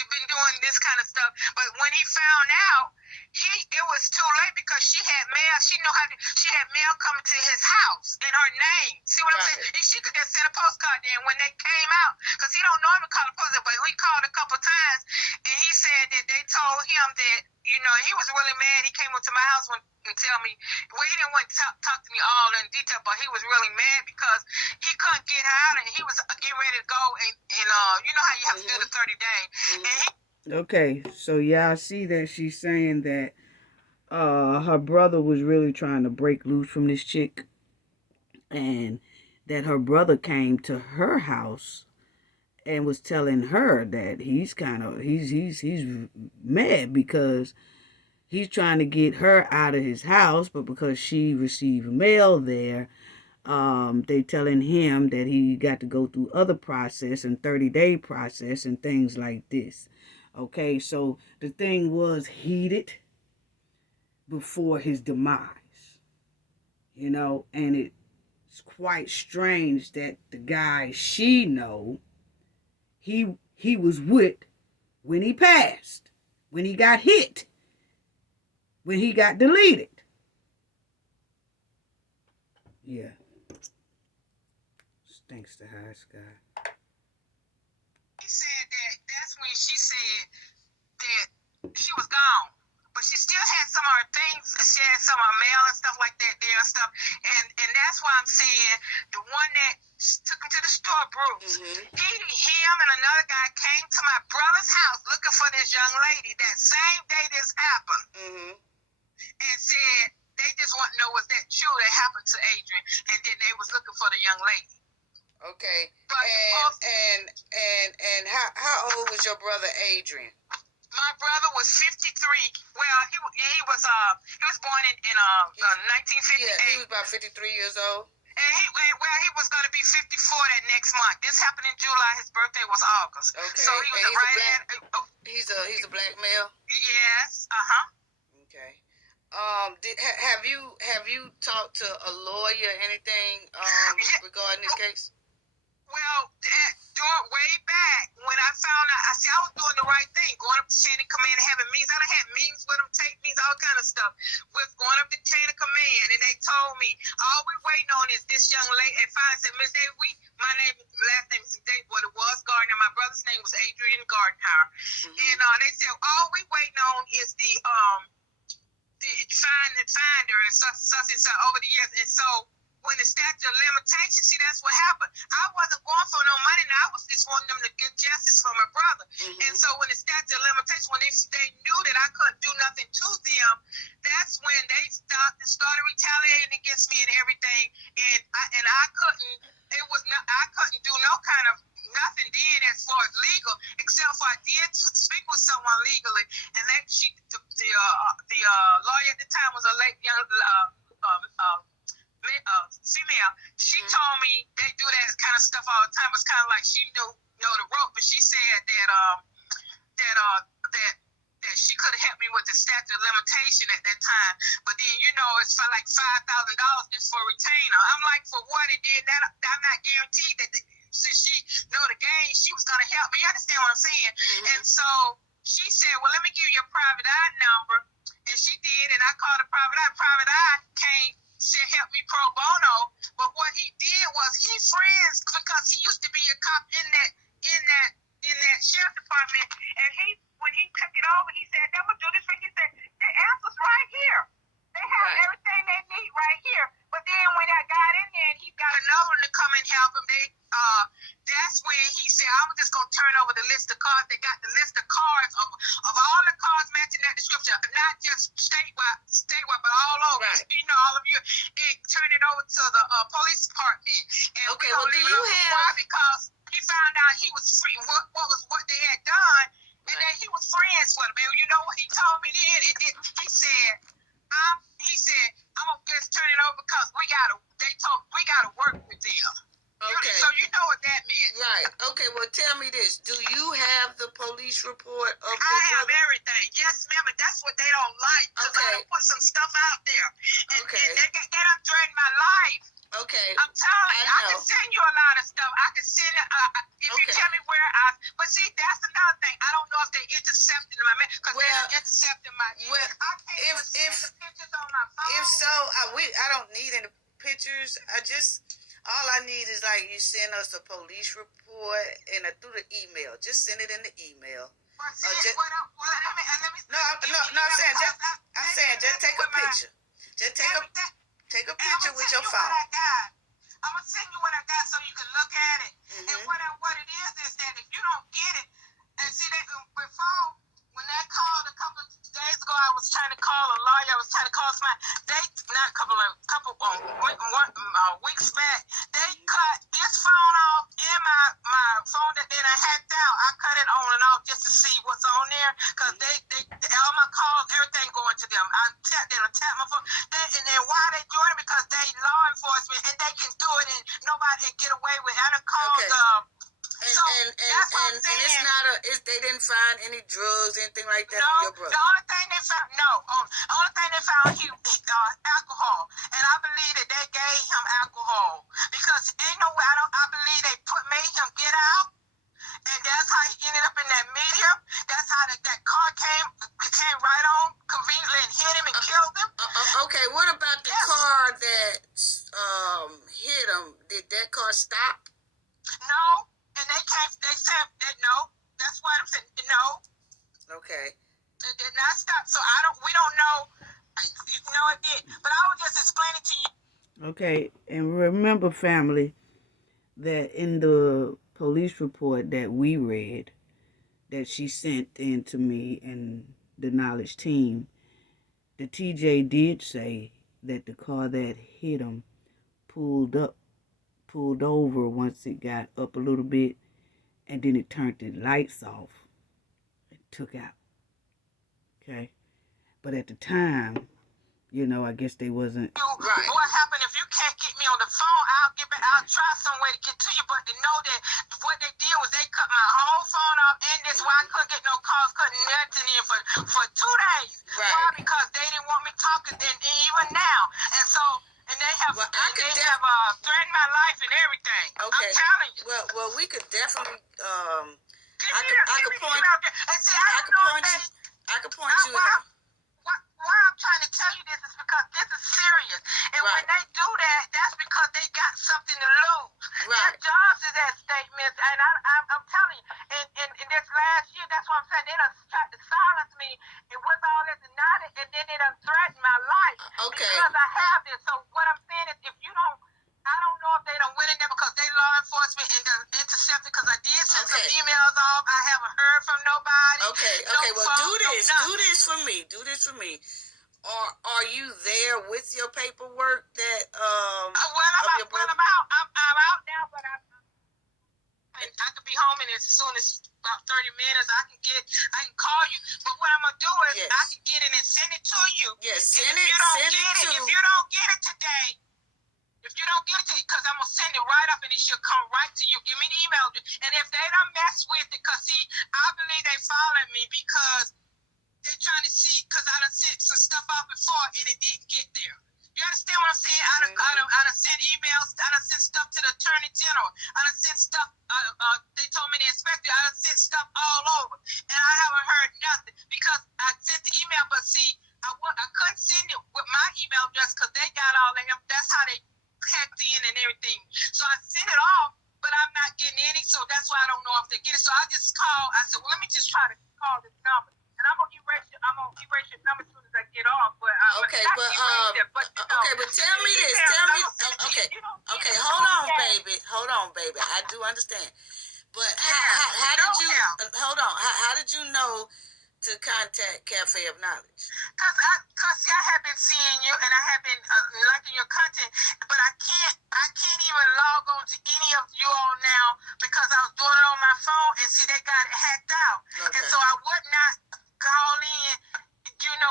been doing this kind of stuff. But when he found out, it was too late because she had mail. She had mail coming to his house in her name. See what I'm saying? And she could just send a postcard there. And when they came out, because he don't normally call a postcard, but we called a couple times, and he said that they told him that, he was really mad. He came up to my house and tell me, well, he didn't want to talk to me all in detail, but he was really mad because he couldn't get out, and he was getting ready to go, and you know how you have to do the 30 days. And okay, so y'all see that she's saying that her brother was really trying to break loose from this chick, and that her brother came to her house and was telling her that he's mad because he's trying to get her out of his house, but because she received mail there, they telling him that he got to go through other process and 30-day process and things like this. Okay, so the thing was heated before his demise, and it's quite strange that the guy she know, he was with when he passed, when he got hit, when he got deleted. Yeah. Thanks to High Sky. He said that's when she said that she was gone. But she still had some of her things. She had some of her mail and stuff like that there and stuff. And that's why I'm saying the one that took him to the store, Bruce, him and another guy came to my brother's house looking for this young lady that same day this happened. And said they just want to know was that true that happened to Adrian. And then they was looking for the young lady. Okay. But and how old was your brother Adrian? My brother was 53. Well, he was born in 1958. Yeah, he was about 53 years old. And he was going to be 54 that next month. This happened in July. His birthday was August. Okay. So he was he's a black male. Yes. Okay. Have you talked to a lawyer or anything regarding this case? Well, way back when I found out, I was doing the right thing, going up the chain of command and having meetings. I done had meetings with them, tape meetings, all kind of stuff. With going up the chain of command, and they told me all we waiting on is this young lady. And finally said, Miss Dave, last name is Dave, but it was Gardenhire. My brother's name was Adrian Gardenhair, and they said all we waiting on is the finder and such over the years, and so. When the statute of limitations, see, that's what happened. I wasn't going for no money. Now, I was just wanting them to get justice for my brother. And so when the statute of limitations, when they knew that I couldn't do nothing to them, that's when they stopped and started retaliating against me and everything. And I couldn't do no kind of nothing did as far as legal, except for I did speak with someone legally. And the lawyer at the time was a late young female. She told me they do that kind of stuff all the time. It's kind of like she know the rope, but she said that she could have helped me with the statute of limitation at that time. But then it's for like $5,000 just for a retainer. I'm like, for what? And then that I'm not guaranteed that since she know the game, she was gonna help me. You understand what I'm saying? And so she said, well, let me give you a private eye number, and she did. And I called a private eye. Private eye came. Help me pro bono, but what he did was he friends because he used to be a cop in that sheriff department, and when he took it over, he said, "I'm gonna do this for you." He said, "The answer's right here. They have everything they need right here." But then when I got in there, and he got another one to come and help him. That's when he said, "I'm just gonna turn over the list of cards." They got the list of cards of all the cards matching that description, not just statewide, but all over. Right. All of you, and turn it over to the police department. And okay, well, do you have? Because he found out he was free. What they had done, and then he was friends with him. And you know what he told me then? And then he said, "I'm gonna just turn it over because we gotta work with them." Okay. So you know what that meant. Right. Okay. Well, but tell me this: do you have the police report of your I have brother? everything. Yes, ma'am, but that's what they don't like. Because I done put some stuff out there. And they done threatened my life. Okay. I'm telling you, I can send you a lot of stuff. I can send it if you tell me where but see, that's another thing. I don't know if they intercepted my man because they intercepted my email. I can't send the pictures on my phone. If so, I don't need any pictures. All I need is like you send us a police report and through the email. Just send it in the email. Well, let me. I'm saying just take a picture. Just take a picture with your phone. I'm gonna send you what I got so you can look at it. And what it is that if you don't get it, and see that before when that called a couple of days ago, I was trying to call a lawyer. I was trying to call somebody. They not a couple weeks back. They cut this phone off and my phone that they done hacked out. I cut it on and off just to see what's on there because they all my calls, everything going to them. They done tap my phone. And then why they doing it? Because they law enforcement and they can do it and nobody can get away with it. I done called they didn't find any drugs, anything like that on your brother. The only thing they found, he alcohol, and I believe that they gave him alcohol because ain't no way. I believe they made him get out, and that's how he ended up in that medium. That's how that car came right on conveniently and hit him and killed him. Okay, what about the car that hit him? Did that car stop? No. And they said that no. That's why I'm saying no. Okay. It did not stop. So we don't know. No, it did. But I was just explaining to you. Okay, and remember, family, that in the police report that we read, that she sent in to me and the knowledge team, the TJ did say that the car that hit him pulled over once it got up a little bit, and then it turned the lights off and took out. Okay? But at the time, I guess they wasn't... Right. What happened if you can't get me on the phone, I'll try some way to get to you, but to know that what they did was they cut my whole phone off, and that's why I couldn't get no calls, couldn't nothing in for 2 days. Right. Why? Because they didn't want me talking then, even now. And so... And they have threatened my life and everything. Okay. I'm telling you. Well, we could definitely I could point you. Why I'm trying to tell you this is because this is serious. And when they do that, that's because they got something to lose. Their jobs is at stake, miss. And I'm telling you, in this last year, that's what I'm saying. They done tried to silence me and with all this and not, and then they done threatened my life. Okay. Because I have this. So what I'm saying is if you don't, I don't know if they done went in there because they law enforcement and done intercepted because I did send some emails off. I haven't heard from nobody. Okay. Well, do this for me. Are you there with your paperwork that I'm out now, but I could be home in as soon as about 30 minutes. I can call you. But what I'm gonna do is I can get it and send it to you. Yes, If you don't get it today, because I'm gonna send it right up and it should come right to you. Give me the email. And if they don't mess with it, because see, I believe they following me because they're trying to see, because I done sent some stuff out before and it didn't get there. You understand what I'm saying? I done sent emails. I done sent stuff to the Attorney General. I done sent stuff. They told me the inspector. I done sent stuff all over. And I haven't heard nothing because I sent the email. But see, I couldn't send it with my email address because they got all of them. That's how they hacked in and everything. So I sent it off, but I'm not getting any. So that's why I don't know if they get it. So I just called. I said, well, let me just try to call this number. And I'm gonna erase your number as soon as I get off. But tell me this. Hold on, baby. I do understand. But how did you How did you know to contact Cafe of Knowledge? Because I have been seeing you and I have been liking your content, but I can't even log on to any of you all now because I was doing it on my phone and see they got it hacked out. Okay. And so I would not call in,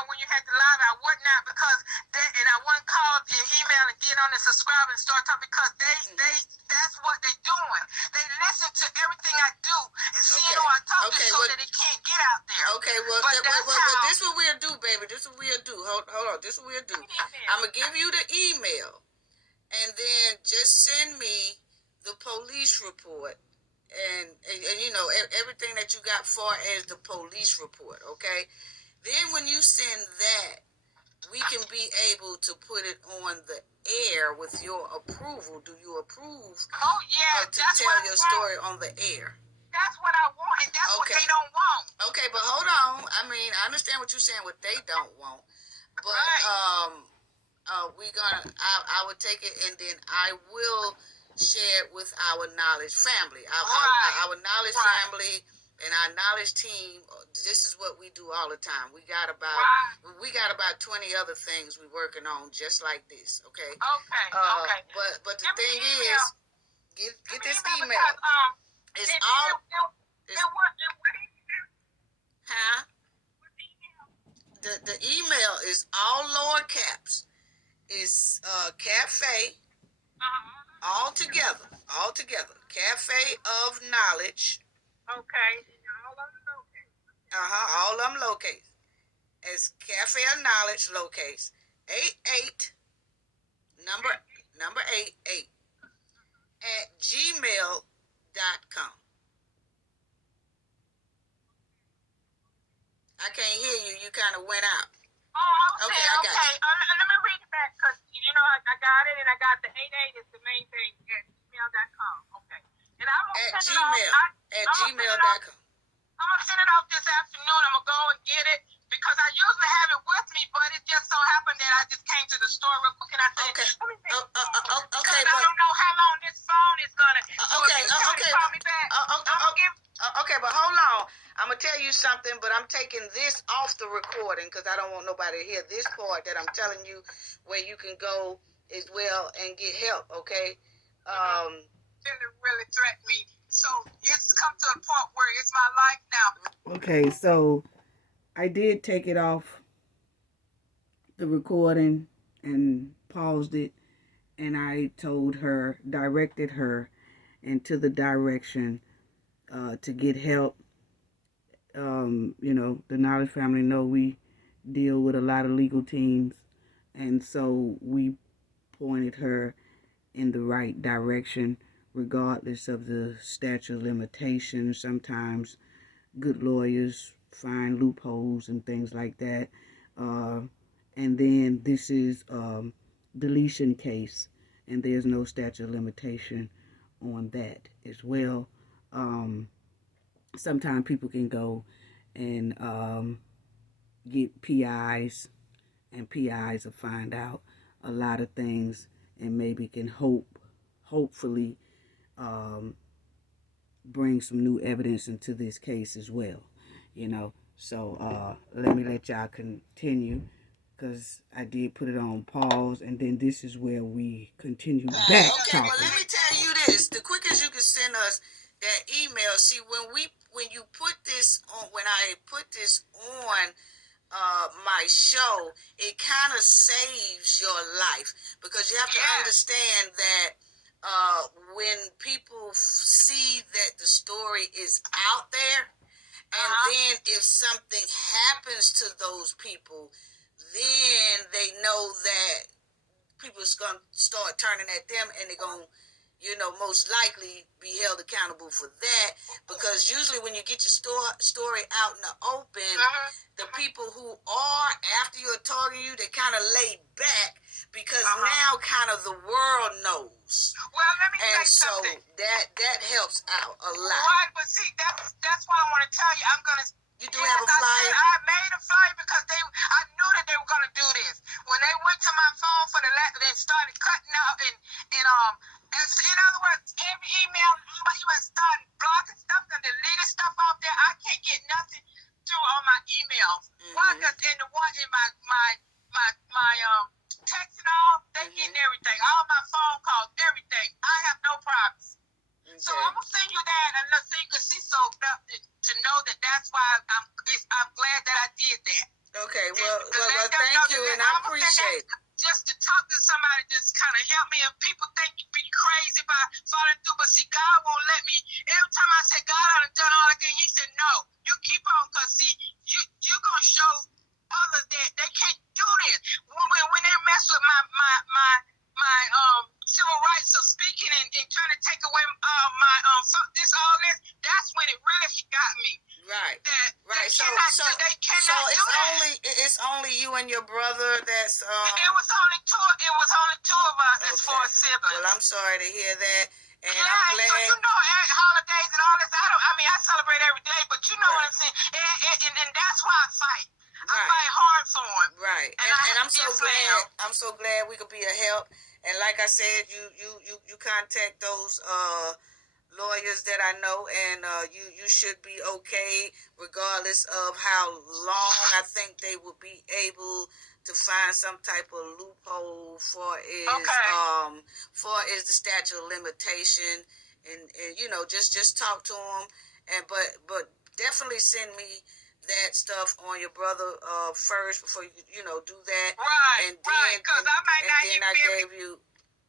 when you had the live, I would not because and I wouldn't call and email and get on and subscribe and start talking because they That's what they're doing. They listen to everything I do and seeing who I talk to so that it can't get out there. Okay, well, this is what we'll do, baby. This is what we'll do. Hold on. This is what we'll do. I'm going to give you the email, and then just send me the police report and you know, everything that you got far as the police report, okay? Then when you send that, we can be able to put it on the air with your approval. Do you approve to tell your story on the air? That's what I want, and that's what they don't want. Okay, but hold on. I mean, I understand what you're saying, what they don't want. But I would take it, and then I will share it with our knowledge family. Our knowledge family and our knowledge team. This is what we do all the time. We got about 20 other things we're working on just like this. Okay. Okay. But the thing is, get this email. It's all. Huh? The email is all lower caps. It's cafe. All together. Cafe of Knowledge. Okay. All of them located. As Cafe of Knowledge locates 88 number 88 at gmail.com. I can't hear you. You kind of went out. Oh, okay. I got you. Let me read it back because, you know, I got it and I got the 88 is the main thing at gmail.com. Okay. And I'm going to send it off. At gmail.com. I'm going to send it off this afternoon. I'm going to go and get it because I usually have it with me, but it just so happened that I just came to the store real quick and I said, let me see. Okay. I don't know how long this phone is going to. Okay. Call me back. Okay, but hold on. I'm going to tell you something, but I'm taking this off the recording because I don't want nobody to hear this part that I'm telling you where you can go as well and get help, okay? Really threatened me. So it's come to a point where it's my life now. Okay, so I did take it off the recording and paused it, and I directed her into the direction to get help. You know, the Knowledge family know we deal with a lot of legal teams, and so we pointed her in the right direction regardless of the statute of limitations. Sometimes good lawyers find loopholes and things like that. And then this is deletion case, and there's no statute of limitation on that as well. Sometimes people can go and get PIs, and PIs will find out a lot of things and maybe can hopefully bring some new evidence into this case as well, you know. So let me let y'all continue because I did put it on pause, and then this is where we continue back talking. Well, let me tell you this: the quickest you can send us that email. See, when you put this on, when I put this on my show, it kind of saves your life because you have to understand that when people see that the story is out there, and then if something happens to those people, then they know that people are going to start turning at them, and they're going to, you know, most likely be held accountable for that. Because usually when you get your story out in the open, the people who are after you're targeting you, they kind of lay back because now kind of the world knows. Well, let me say something. And so that helps out a lot. Right, but see, that's why I want to tell you. I'm going to... You do have a flyer? I made a flyer because I knew that they were going to do this. When they went to my phone for they started cutting out and in other words, every email, you had started blocking stuff and deleting stuff out there. I can't get nothing through on my emails. Why? Because in my text and all, they getting everything. All my phone calls, everything. I have no problems. Okay. So I'm gonna send you that, and so you can see to know that that's why I'm glad that I did that. Okay, well, thank you, and I appreciate it. Just to talk to somebody, just kind of help me. And people think you be crazy trying to take away my all this. That's when it really got me. Right. Right. So it's only you and your brother that's It was only two of us as far as siblings. Well, I'm sorry to hear that. And yeah, I'm glad. So holidays and all this. I celebrate every day, but you know what I'm saying. And that's why I fight. I fight hard for him. Right. And I'm so glad. I'm so glad we could be a help. And like I said, you contact those lawyers that I know, and you should be okay, regardless of how long. I think they will be able to find some type of loophole for the statute of limitation, and just talk to them, and but definitely send me that stuff on your brother first before you do that. Right. And then because I might not even I gave you.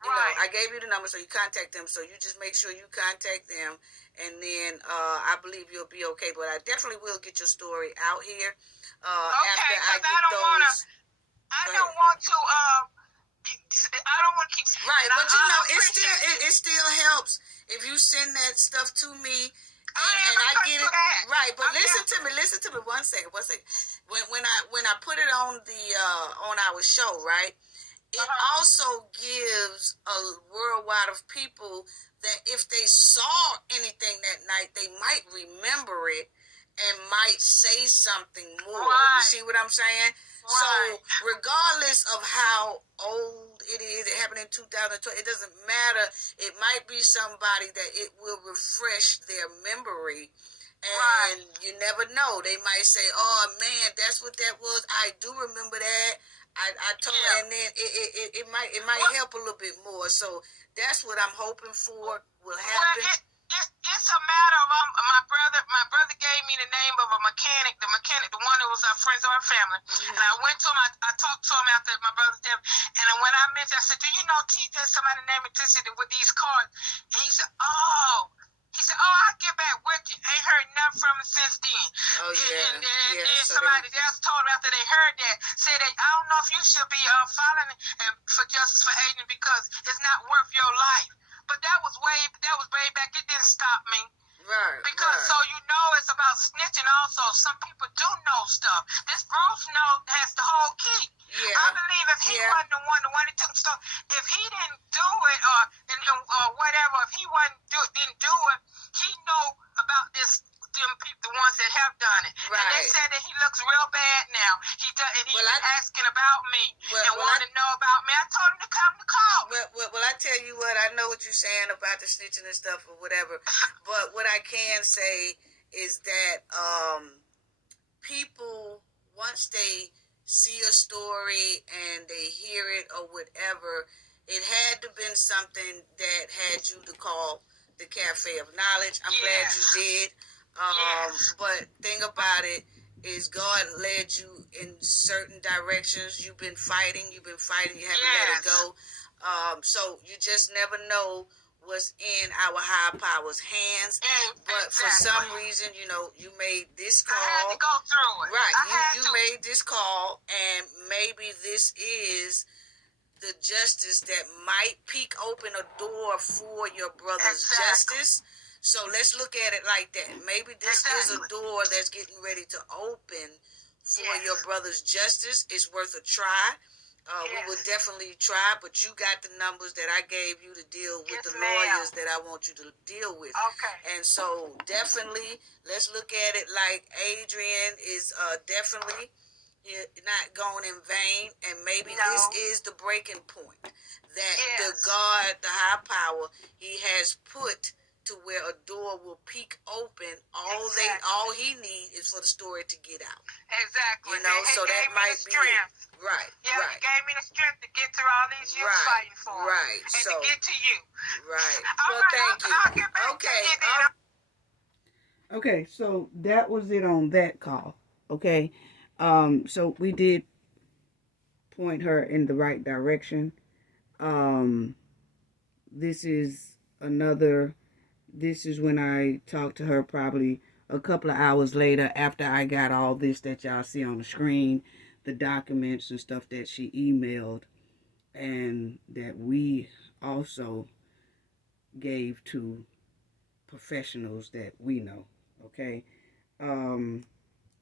I gave you the number, so you contact them. So you just make sure you contact them, and then I believe you'll be okay. But I definitely will get your story out here after I get those. I don't want to keep. Right, but it still helps if you send that stuff to me. And I get it right, but listen to me. One second. When I put it on on our show, right? It also gives a worldwide of people that if they saw anything that night, they might remember it and might say something more. Right. You see what I'm saying? Right. So regardless of how old it is, it happened in 2012, it doesn't matter. It might be somebody that it will refresh their memory. And you never know. They might say, "Oh man, that's what that was. I do remember that. I told her," and then it might help a little bit more. So that's what I'm hoping for will happen. It's a matter of my brother gave me the name of a mechanic, the one that was our friends or our family. Mm-hmm. And I went to him, I talked to him after my brother's death, and when I mentioned, I said, "Do you know T, there's somebody named Tissy with these cards?" And he said, "Oh, I'll get back with you." Ain't heard nothing from him since then. Oh, yeah. And then somebody else told me after they heard that, said that, "I don't know if you should be filing for justice for Adrian because it's not worth your life." But that was way back. It didn't stop me. Right. Because so it's about snitching also. Some people do know stuff. This Bruce has the whole key. Yeah. I believe if he wasn't the one that took stuff, if he didn't do it or whatever, if he didn't do it, he know about this. Them people, the ones that have done it. Right. And they said that he looks real bad now. He's asking about me and wanting to know about me. I told him to come to call. Well, I tell you what, I know what you're saying about the snitching and stuff or whatever, but what I can say is that people, once they see a story and they hear it or whatever, it had to been something that had you to call the Cafe of Knowledge. I'm glad you did. But thing about it is God led you in certain directions. You've been fighting, you haven't let it go. So you just never know what's in our high power's hands. But for some reason, you made this call. I had to go through it. Right. You made this call, and maybe this is the justice that might peek open a door for your brother's justice. So let's look at it like that. Maybe this is a door that's getting ready to open for your brother's justice. It's worth a try. We would definitely try, but you got the numbers that I gave you to deal with the lawyers that I want you to deal with. Okay. And so definitely, let's look at it like Adrian is definitely not going in vain, and maybe this is the breaking point that the God, the high power, he has put to where a door will peek open. All he needs is for the story to get out. Exactly. So that might be it. Right. Yeah, he gave me the strength to get through all these years fighting for him. Right. And to get to you. Right. Well, thank you. I'll get back okay. To you. Okay, so that was it on that call. Okay. So we did point her in the right direction. This is when I talked to her probably a couple of hours later after I got all this that y'all see on the screen, the documents and stuff that she emailed, and that we also gave to professionals that we know. Okay.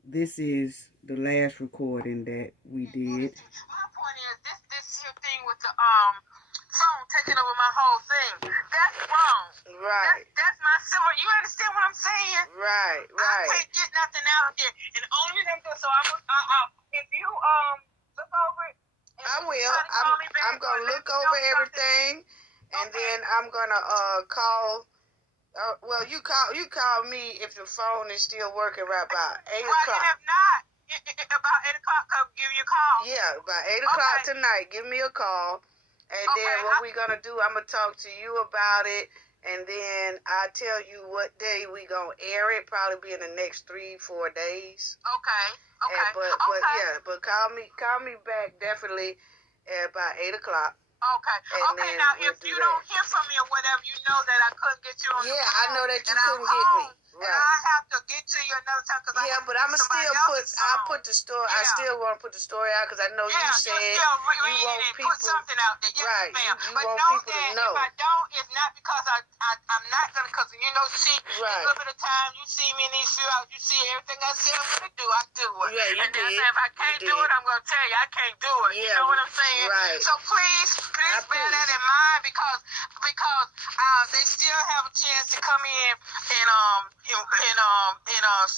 This is the last recording that we did. My point is this here thing with the phone taking over my whole thing. That's wrong. Right. That's my silver. You understand what I'm saying? Right. I can't get nothing out there, and the only reason I'm doing so if you look over it. I will. I'm gonna look over everything, and then I'm gonna call. Well, you call me if the phone is still working right about 8 o'clock. Well, if not, about 8 o'clock, I'll give you a call. Yeah, about 8 o'clock tonight. Give me a call, and then what we're gonna do, I'm gonna talk to you about it, and then I'll tell you what day we gonna air it. Probably be in the next 3-4 days. Okay. But call me back definitely at about 8 o'clock. Okay. Now, if you don't hear from me or whatever, you know that I couldn't get you on the phone. Yeah, I know that you couldn't get me. Right. And I have to get to you another time because but I'm still put the story. Yeah. I still want to put the story out because I know you said you want people. Put something out there. Yes, right. ma'am. You but want know people that to know. if I don't, it's not because I'm not gonna. Because see, right. a little bit of time you see me in these few hours, you see everything I say I'm gonna do. I do it. Yeah, you and did. Then if I can't do it, I'm gonna tell you I can't do it. Yeah, you know what I'm saying? Right. So please bear that in mind because they still have a chance to come in and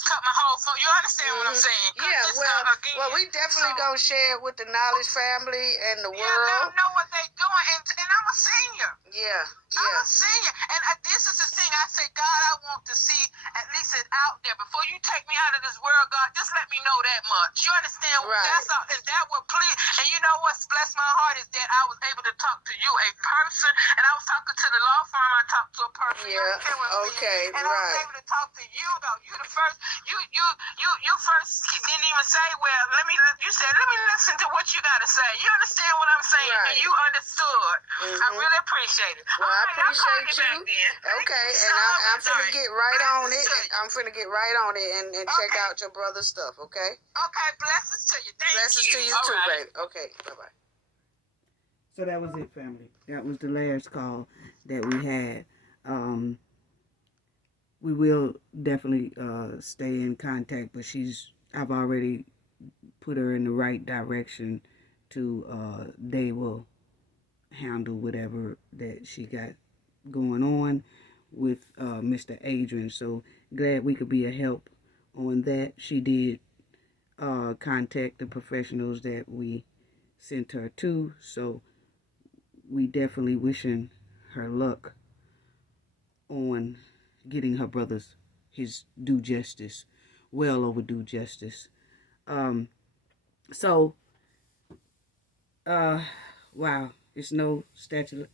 cut my whole phone. You understand what I'm saying? Yeah, well, we definitely gonna share it with the Knowledge family and the world. Yeah, let them know what they doing, and I'm a senior. Yeah. I'm a senior, and this is the thing. I say, God, I want to see at least it out there before you take me out of this world. God, just let me know that much. You understand? Right. That's all. Is that what please? And you know what's blessed my heart is that I was able to talk to you, a person, and I was talking to the law firm. I talked to a person. Yeah. Okay. And I was able to talk to you though. You the first. You first didn't even say, well, you said, let me listen to what you got to say. You understand what I'm saying? Right. And you understood. I really appreciate it. Well, I appreciate you. Okay, and I'm finna get right on it. I'm finna get right on it and check out your brother's stuff, okay? Okay, blessings to you. Thank you. Blessings to you too, baby. Okay, bye-bye. So that was it, family. That was the last call that we had. We will definitely stay in contact, but I've already put her in the right direction to they will handle whatever that she got going on with Mr. Adrian. So glad we could be a help on that. She did contact the professionals that we sent her to, so we definitely wishing her luck on getting her brother's his due justice, well overdue justice. Wow, it's no statute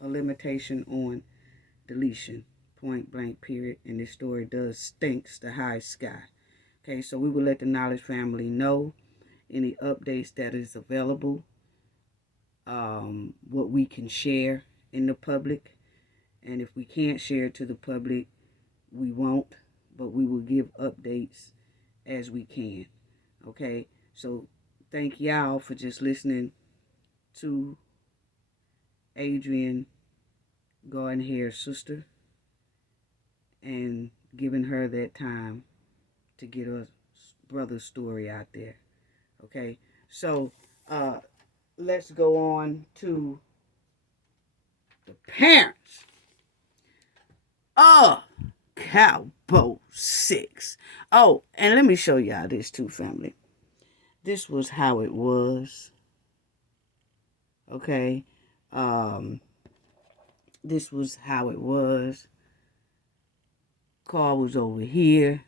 of limitation on deletion, point blank period, and this story does stinks the high sky. Okay, so we will let the Knowledge family know any updates that is available, what we can share in the public, and if we can't share it to the public, we won't, but we will give updates as we can. Okay, so thank y'all for just listening to Adrian Gardenhair's sister and giving her that time to get her brother's story out there. Okay, so let's go on to the parents of Cowboy 6. Oh, and let me show y'all this too, family. This was how it was. Okay, this was how it was. Car was over here,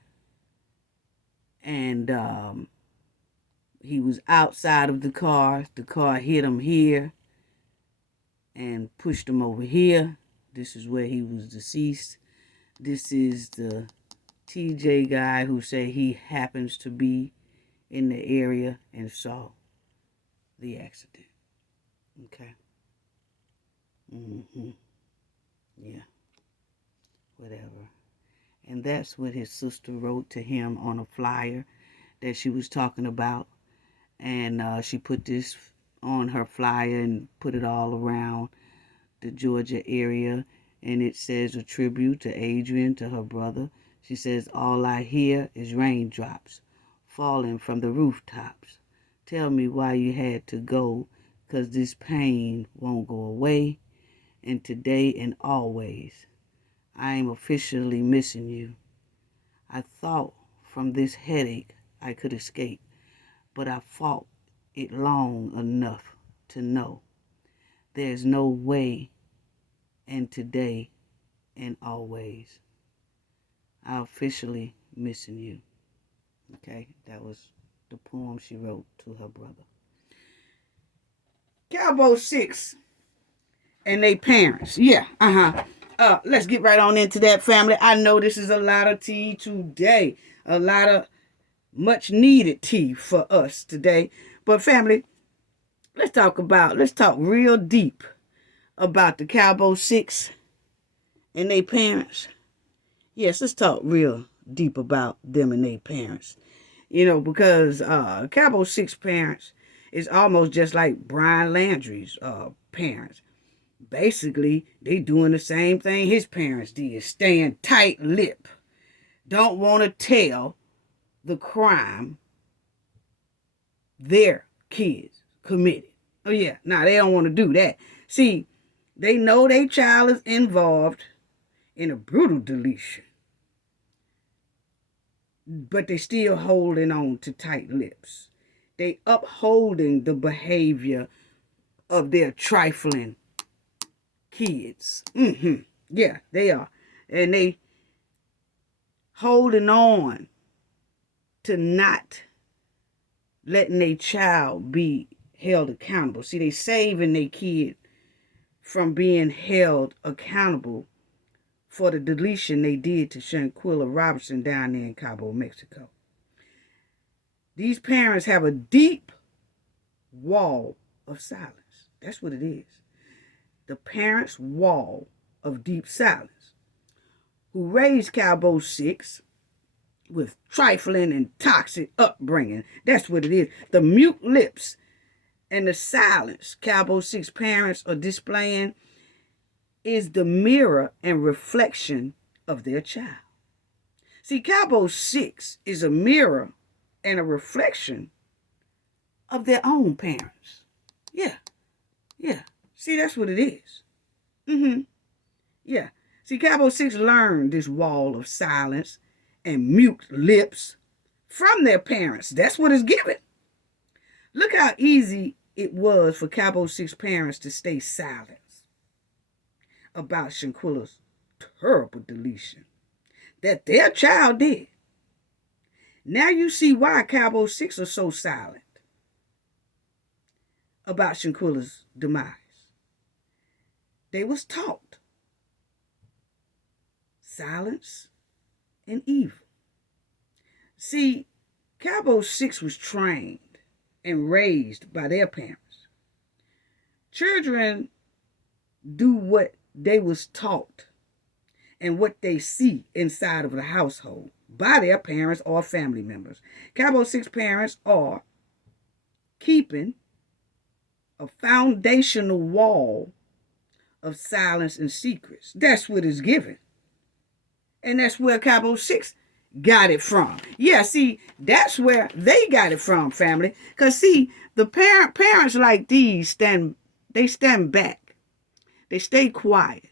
and he was outside of the car. The car hit him here and pushed him over here. This is where he was deceased. This is the TJ guy who said he happens to be in the area and saw the accident. Okay. Yeah. Whatever. And that's what his sister wrote to him on a flyer that she was talking about. And she put this on her flyer and put it all around the Georgia area. And it says a tribute to Adrian, to her brother. She says, all I hear is raindrops falling from the rooftops. Tell me why you had to go, 'cause this pain won't go away. And today and always, I am officially missing you. I thought from this headache I could escape, but I fought it long enough to know there's no way, and today and always, I'm officially missing you. Okay, that was the poem she wrote to her brother. Cowboy 6 and they parents. Yeah, let's get right on into that, family. I know this is a lot of tea today. A lot of much needed tea for us today. But family, let's talk real deep about the Cowboy 6 and their parents. Yes, let's talk real deep about them and their parents. You know, because Cowboy 6 parents is almost just like Brian Landry's parents. Basically, they doing the same thing his parents did, staying tight-lipped. Don't want to tell the crime their kids committed. Oh yeah, they don't want to do that. See, they know their child is involved in a brutal deletion, but they still holding on to tight lips. They upholding the behavior of their trifling kids. Yeah, they are. And they holding on to not letting their child be held accountable. See, they saving their kid from being held accountable for the deletion they did to Shanquella Robertson down there in Cabo, Mexico. These parents have a deep wall of silence. That's what it is. The parents' wall of deep silence, who raised Cowboy 6 with trifling and toxic upbringing. That's what it is. The mute lips and the silence Cowboy 6 parents are displaying is the mirror and reflection of their child. See, Cowboy 6 is a mirror and a reflection of their own parents. Yeah. See, that's what it is. Yeah. See, Cowboy 6 learned this wall of silence and mute lips from their parents. That's what it's given. Look how easy it was for Cowboy 6 parents to stay silent about Shanquella's terrible deletion that their child did. Now you see why Cowboy 6 are so silent about Shanquella's demise. They was taught silence and evil. See, Cowboy 6 was trained and raised by their parents. Children do what they was taught and what they see inside of the household by their parents or family members. Cowboy 6 parents are keeping a foundational wall of silence and secrets. That's what it's given. And that's where Cowboy 6 got it from. Yeah, see, that's where they got it from, family. Because, see, the parents like these stand back. They stay quiet.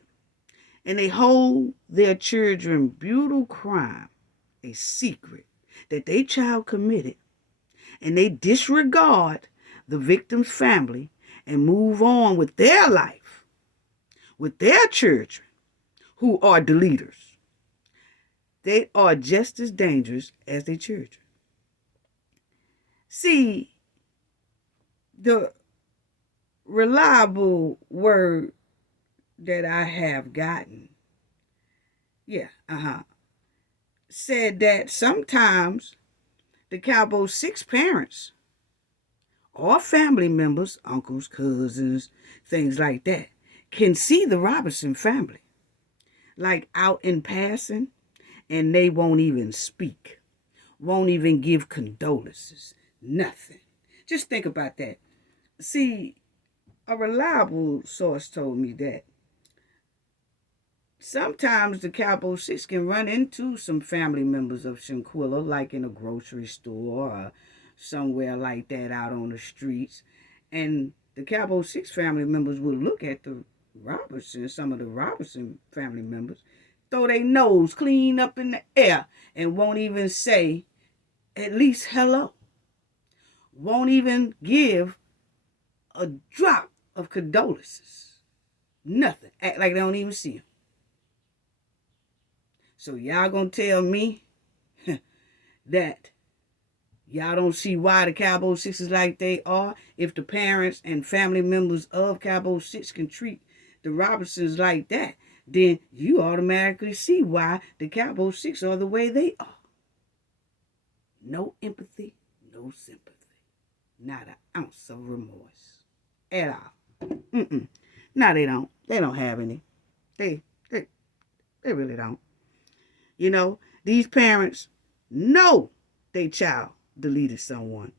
And they hold their children brutal crime, a secret that their child committed. And they disregard the victim's family and move on with their life, with their children, who are deleters. They are just as dangerous as their children. See, the reliable word that I have gotten, said that sometimes the Cowboy 6 parents or family members, uncles, cousins, things like that, can see the Robertson family, like out in passing, and they won't even speak, won't even give condolences, nothing. Just think about that. See, a reliable source told me that sometimes the Cowboy Six can run into some family members of Shanquella, like in a grocery store or somewhere like that out on the streets. And the Cowboy Six family members will look at the Robertson, some of the Robertson family members, throw their nose clean up in the air and won't even say at least hello. Won't even give a drop of condolences. Nothing. Act like they don't even see them. So y'all gonna tell me that y'all don't see why the Cowboy Six is like they are? If the parents and family members of Cowboy Six can treat the Robinsons like that, then you automatically see why the Cowboy Six are the way they are. No empathy, no sympathy. Not an ounce of remorse at all. No, they don't. They don't have any. They really don't. You know, these parents know their child deleted someone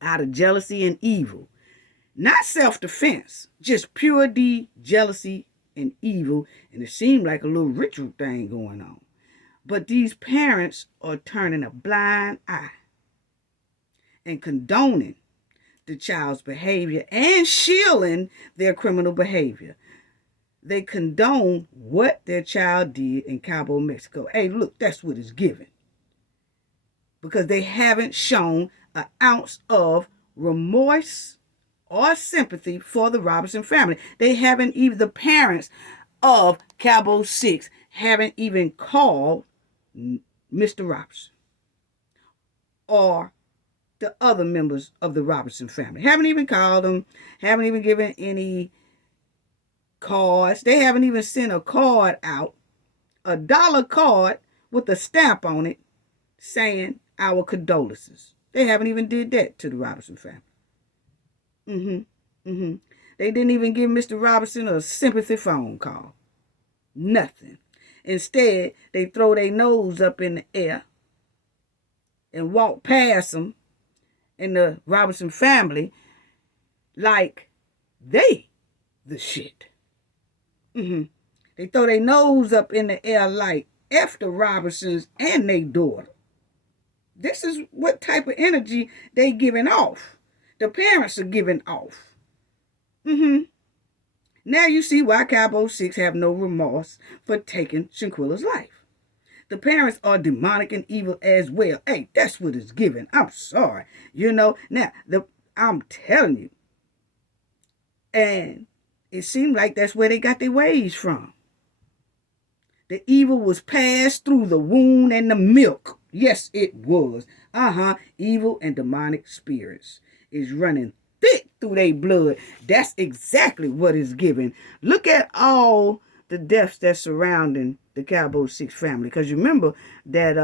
out of jealousy and evil. Not self-defense, just pure jealousy and evil, and it seemed like a little ritual thing going on. But these parents are turning a blind eye and condoning the child's behavior and shielding their criminal behavior. They condone what their child did in Cabo, Mexico. Hey, look, that's what it's given. Because they haven't shown an ounce of remorse or sympathy for the Robinson family. They haven't even, the parents of Cabo 6 haven't even called Mr. Robinson or the other members of the Robinson family. Haven't even called them, haven't even given any cards. They haven't even sent a card out, a $1 card with a stamp on it saying our condolences. They haven't even did that to the Robinson family. They didn't even give Mr. Robinson a sympathy phone call. Nothing. Instead, they throw their nose up in the air and walk past them and the Robinson family like they the shit. They throw their nose up in the air like F the Robinsons and their daughter. This is what type of energy they giving off. The parents are giving off. Now you see why Cowboy 6 have no remorse for taking Shanquella's life. The parents are demonic and evil as well. Hey, that's what it's given. I'm sorry. You know, now, I'm telling you. And it seemed like that's where they got their ways from. The evil was passed through the wound and the milk. Yes, it was. Evil and demonic spirits is running thick through their blood. That's exactly what is given. Look at all the deaths that's surrounding the Cowboy 6 family. Because you remember that,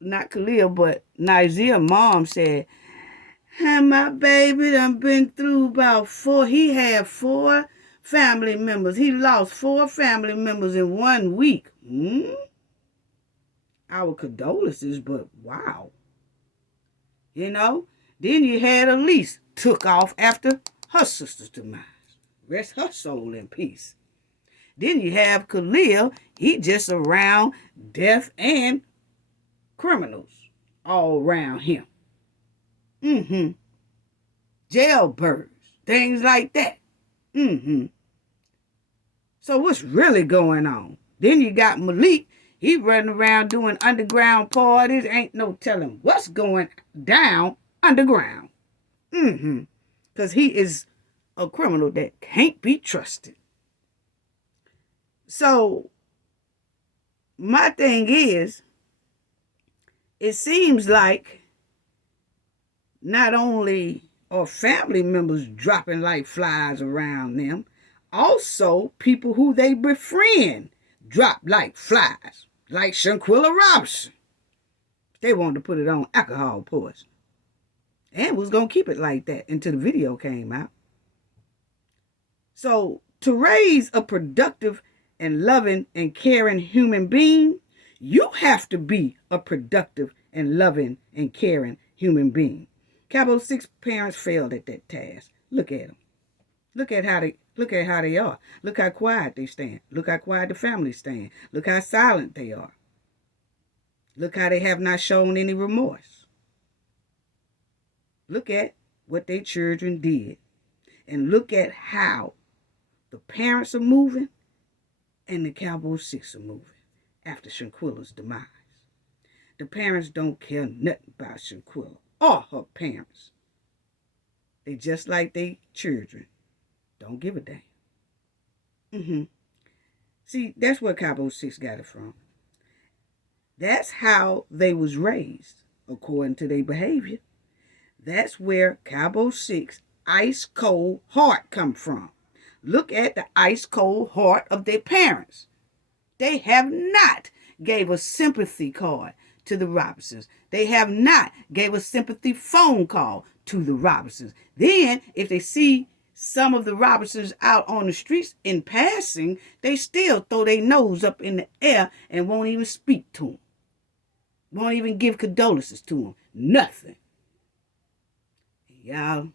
not Khalil, but Nizia's mom said, hey, my baby done been through about he had 4 family members. He lost 4 family members in 1 week. Our condolences, but wow. You know, then you had Elise took off after her sister's demise. Rest her soul in peace. Then you have Khalil. He just around death and criminals all around him. Jailbirds, things like that. So what's really going on? Then you got Malik. He running around doing underground parties. Ain't no telling what's going down underground. Because he is a criminal that can't be trusted. So my thing is, it seems like not only are family members dropping like flies around them, also people who they befriend drop like flies, like Shanquella Robinson. They wanted to put it on alcohol poison and was going to keep it like that until the video came out. So to raise a productive and loving and caring human being, you have to be a productive and loving and caring human being. Cabo 6 parents failed at that task. Look at them. Look at how they are. Look how quiet they stand. Look how quiet the family stand. Look how silent they are. Look how they have not shown any remorse. Look at what their children did. And look at how the parents are moving and the Cowboy 6 are moving after Shanquella's demise. The parents don't care nothing about Shanquella or her parents. They just like their children. Don't give a damn. See, that's where Cowboy 6 got it from. That's how they was raised, according to their behavior. That's where Cowboy 6 ice cold heart come from. Look at the ice cold heart of their parents. They have not gave a sympathy card to the Robinsons. They have not gave a sympathy phone call to the Robinsons. Then, if they see some of the Robinsons out on the streets in passing, they still throw their nose up in the air and won't even speak to them. Won't even give condolences to them. Nothing. Y'all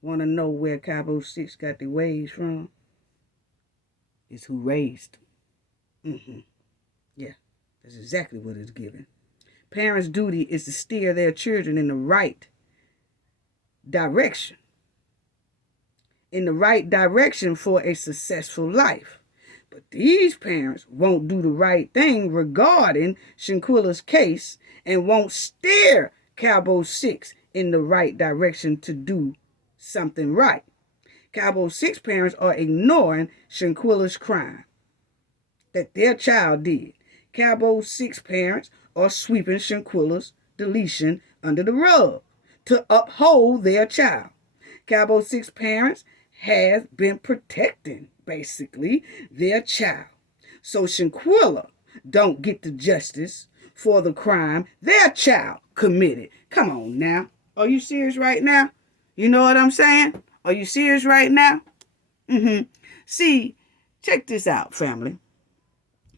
want to know where Cowboy 6 got their ways from? It's who raised them. Yeah, that's exactly what it's given. Parents' duty is to steer their children in the right direction. In the right direction for a successful life. But these parents won't do the right thing regarding Shanquella's case and won't steer Cowboy 6 in the right direction to do something right. Cowboy 6 parents are ignoring Shanquella's crime that their child did. Cowboy 6 parents are sweeping Shanquella's deletion under the rug to uphold their child. Cowboy 6 parents have been protecting, basically, their child. So Shanquella don't get the justice for the crime their child committed. Come on now. Are you serious right now? You know what I'm saying? Are you serious right now? See, check this out, family.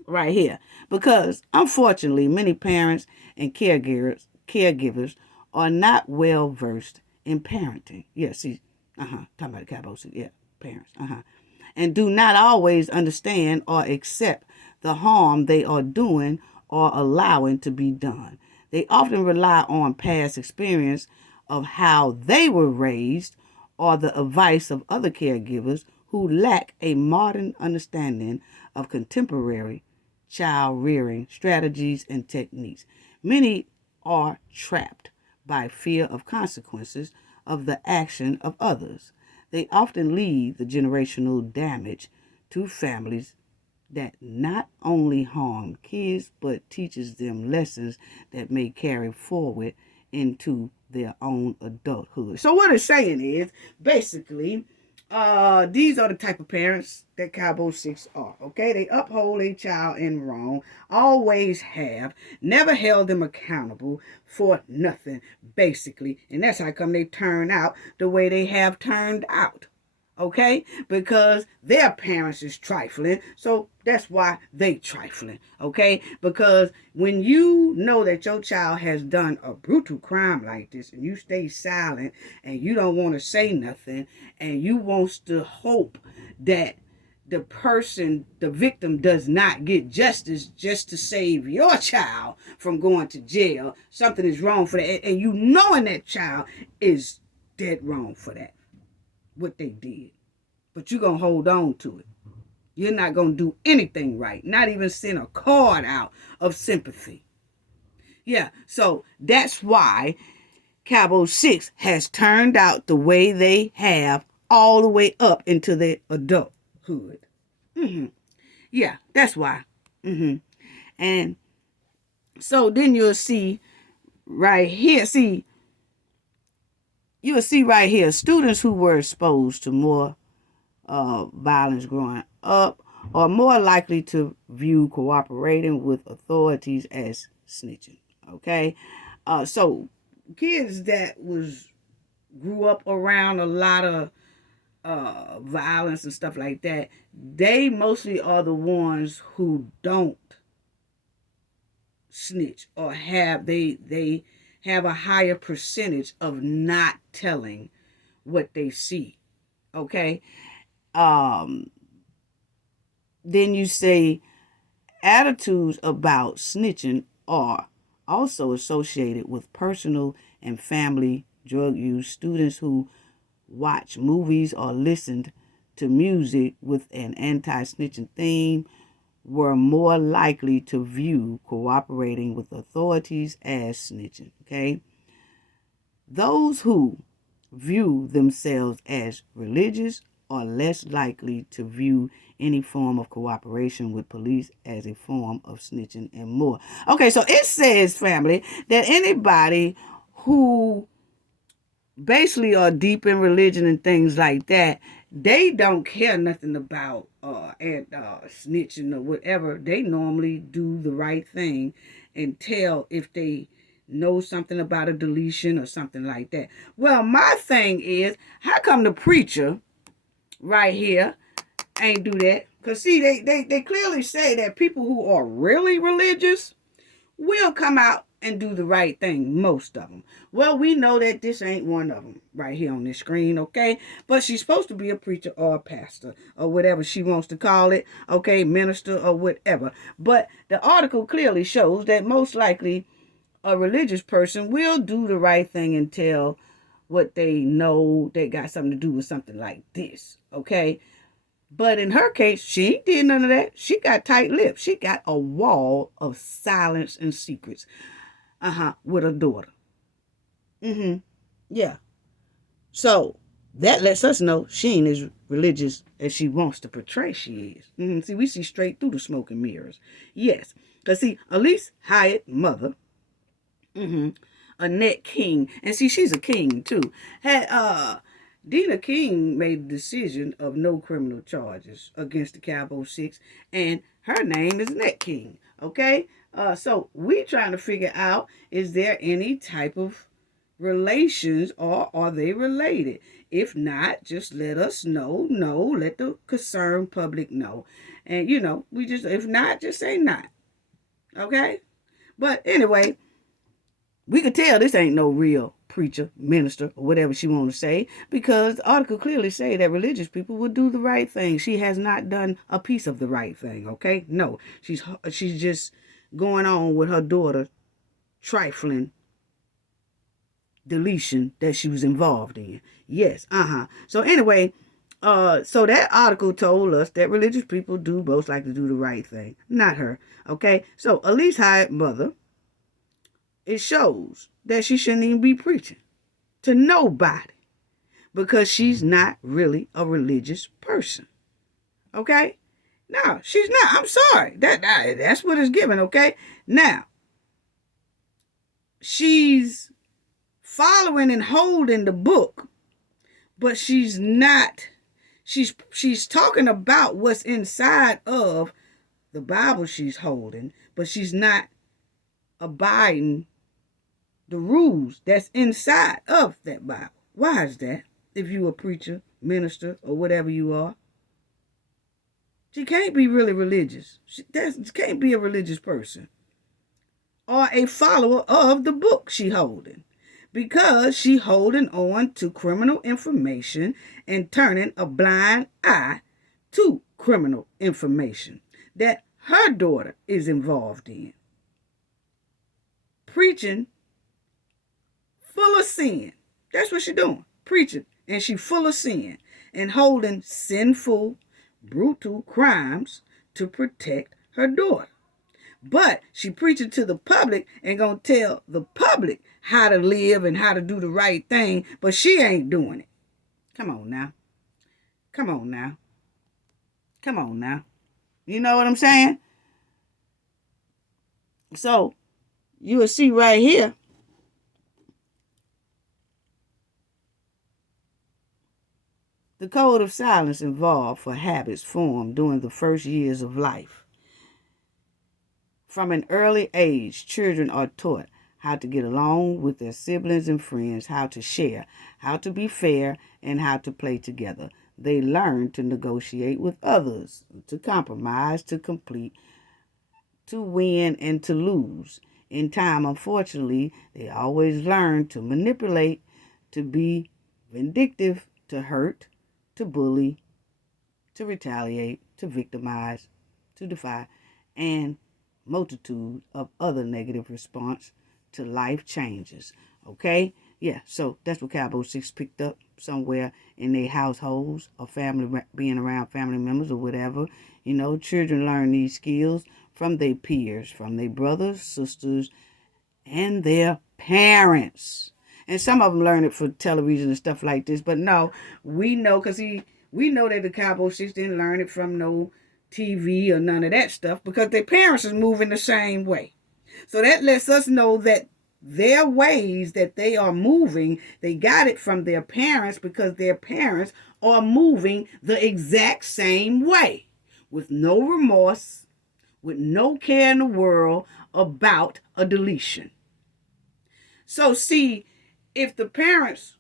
Right here. Because, unfortunately, many parents and caregivers are not well versed in parenting. Yeah, see, talking about the Cowboy 6, yeah, parents, and do not always understand or accept the harm they are doing or allowing to be done. They often rely on past experience of how they were raised or the advice of other caregivers who lack a modern understanding of contemporary child rearing strategies and techniques. Many are trapped by fear of consequences of the action of others. They often leave the generational damage to families that not only harm kids but teaches them lessons that may carry forward into their own adulthood. So what it's saying is, basically, these are the type of parents that Cowboy 6 are, okay? They uphold a child in wrong, always have, never held them accountable for nothing, basically. And that's how come they turn out the way they have turned out, okay? Because their parents is trifling, so that's why they trifling, okay? Because when you know that your child has done a brutal crime like this and you stay silent and you don't want to say nothing and you want to hope that the victim does not get justice just to save your child from going to jail, something is wrong for that, and you knowing that child is dead wrong for that, what they did. But you're going to hold on to it. You're not going to do anything right. Not even send a card out of sympathy. Yeah, so that's why Cowboy 6 has turned out the way they have all the way up into their adulthood. Yeah, that's why. And so then you'll see right here, you'll see right here, students who were exposed to more violence growing up are more likely to view cooperating with authorities as snitching. Okay, so kids that grew up around a lot of violence and stuff like that, they mostly are the ones who don't snitch or they have a higher percentage of not telling what they see Okay. Um, then you say attitudes about snitching are also associated with personal and family drug use. Students who watch movies or listened to music with an anti-snitching theme were more likely to view cooperating with authorities as snitching. Okay. Those who view themselves as religious are less likely to view any form of cooperation with police as a form of snitching and more. Okay, so it says, family, that anybody who basically are deep in religion and things like that, they don't care nothing about snitching or whatever. They normally do the right thing and tell if they know something about a deletion or something like that. Well, my thing is, how come the preacher right here ain't do that? Because see, they clearly say that people who are really religious will come out and do the right thing, most of them. Well, we know that this ain't one of them right here on this screen, okay? But she's supposed to be a preacher or a pastor or whatever she wants to call it, okay, minister or whatever. But the article clearly shows that most likely a religious person will do the right thing and tell what they know they got something to do with something like this, okay? But in her case, she ain't did none of that. She got tight lips. She got a wall of silence and secrets. With her daughter. Yeah. So that lets us know she ain't as religious as she wants to portray she is. See, we see straight through the smoke and mirrors. Yes. Because see, Elise Hyatt, mother, Annette King, and see, she's a king too, had Dina King made the decision of no criminal charges against the Cowboy Six, and her name is Annette King. Okay, so we trying to figure out, is there any type of relations or are they related? If not, just let us know. No, let the concerned public know, and we just, if not, just say not. Okay, but anyway, we could tell this ain't no real preacher, minister, or whatever she want to say, because the article clearly say that religious people will do the right thing. She has not done a piece of the right thing, okay? No, she's just going on with her daughter trifling deletion that she was involved in. Yes, So anyway, so that article told us that religious people do most like to do the right thing, not her, okay? So Elise Hyatt, mother, it shows that she shouldn't even be preaching to nobody because she's not really a religious person. Okay? No, she's not. I'm sorry. That's what it's given, okay? Now, she's following and holding the book, but she's not. She's talking about what's inside of the Bible she's holding, but she's not abiding the rules that's inside of that Bible. Why is that? If you a preacher, minister, or whatever you are, she can't be really religious. She can't be a religious person or a follower of the book she holding, because she holding on to criminal information and turning a blind eye to criminal information that her daughter is involved in. Preaching full of sin. That's what she's doing. Preaching. And she full of sin. And holding sinful, brutal crimes to protect her daughter. But she preaching to the public and gonna tell the public how to live and how to do the right thing. But she ain't doing it. Come on now. Come on now. Come on now. You know what I'm saying? So, you will see right here, the code of silence involved for habits formed during the first years of life. From an early age, children are taught how to get along with their siblings and friends, how to share, how to be fair, and how to play together. They learn to negotiate with others, to compromise, to complete, to win, and to lose. In time, unfortunately, they always learn to manipulate, to be vindictive, to hurt, to bully, to retaliate, to victimize, to defy, and multitude of other negative response to life changes. Okay? Yeah, so that's what Cowboy 6 picked up somewhere in their households or family, being around family members or whatever. You know, children learn these skills from their peers, from their brothers, sisters, and their parents. And some of them learn it for television and stuff like this. But no, we know, because we know that the Cowboy 6 didn't learn it from no TV or none of that stuff, because their parents is moving the same way. So that lets us know that their ways that they are moving, they got it from their parents, because their parents are moving the exact same way, with no remorse, with no care in the world about a deletion. So see, if the parents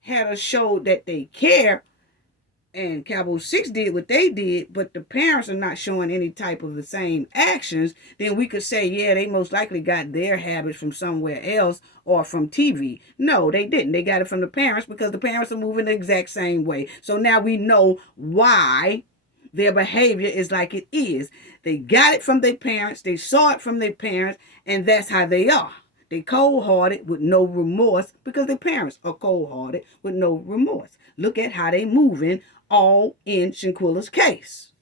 had a show that they care, and Cowboy 6 did what they did, but the parents are not showing any type of the same actions, then we could say, yeah, they most likely got their habits from somewhere else or from TV. No, they didn't. They got it from the parents, because the parents are moving the exact same way. So now we know why their behavior is like it is. They got it from their parents, they saw it from their parents, and that's how they are. They cold-hearted with no remorse, because their parents are cold-hearted with no remorse. Look at how they moving, all in Shanquella's case,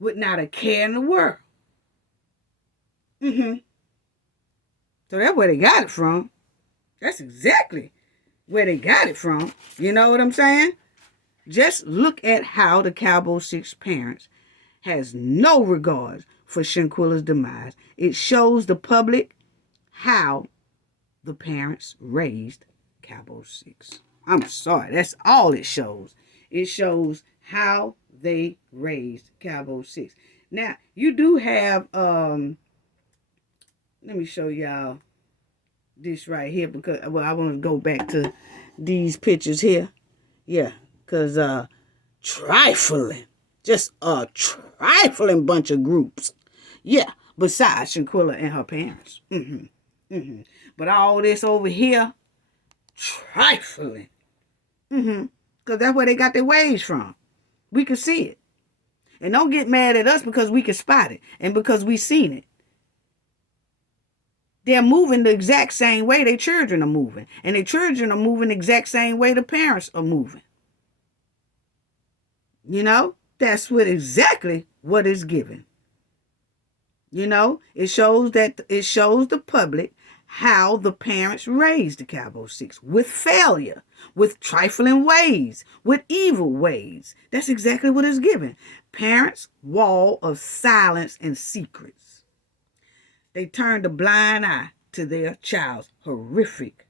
with not a care in the world. So that's where they got it from. That's exactly where they got it from. You know what I'm saying? Just look at how the Cowboy 6 parents has no regard for Shanquella's demise. It shows the public how the parents raised Cowboy 6. I'm sorry, that's all it shows. It shows how they raised Cowboy 6. Now, you do have, let me show y'all this right here, because, well, I want to go back to these pictures here. Yeah, because, trifling, just a trifling bunch of groups. Yeah, besides Shanquella and her parents. But all this over here, trifling. Because that's where they got their ways from. We can see it. And don't get mad at us because we can spot it and because we seen it. They're moving the exact same way their children are moving. And their children are moving the exact same way the parents are moving. You know, that's exactly what is given. You know, it shows the public how the parents raised the Cowboy 6, with failure, with trifling ways, with evil ways. That's exactly what is given. Parents' wall of silence and secrets. They turned a blind eye to their child's horrific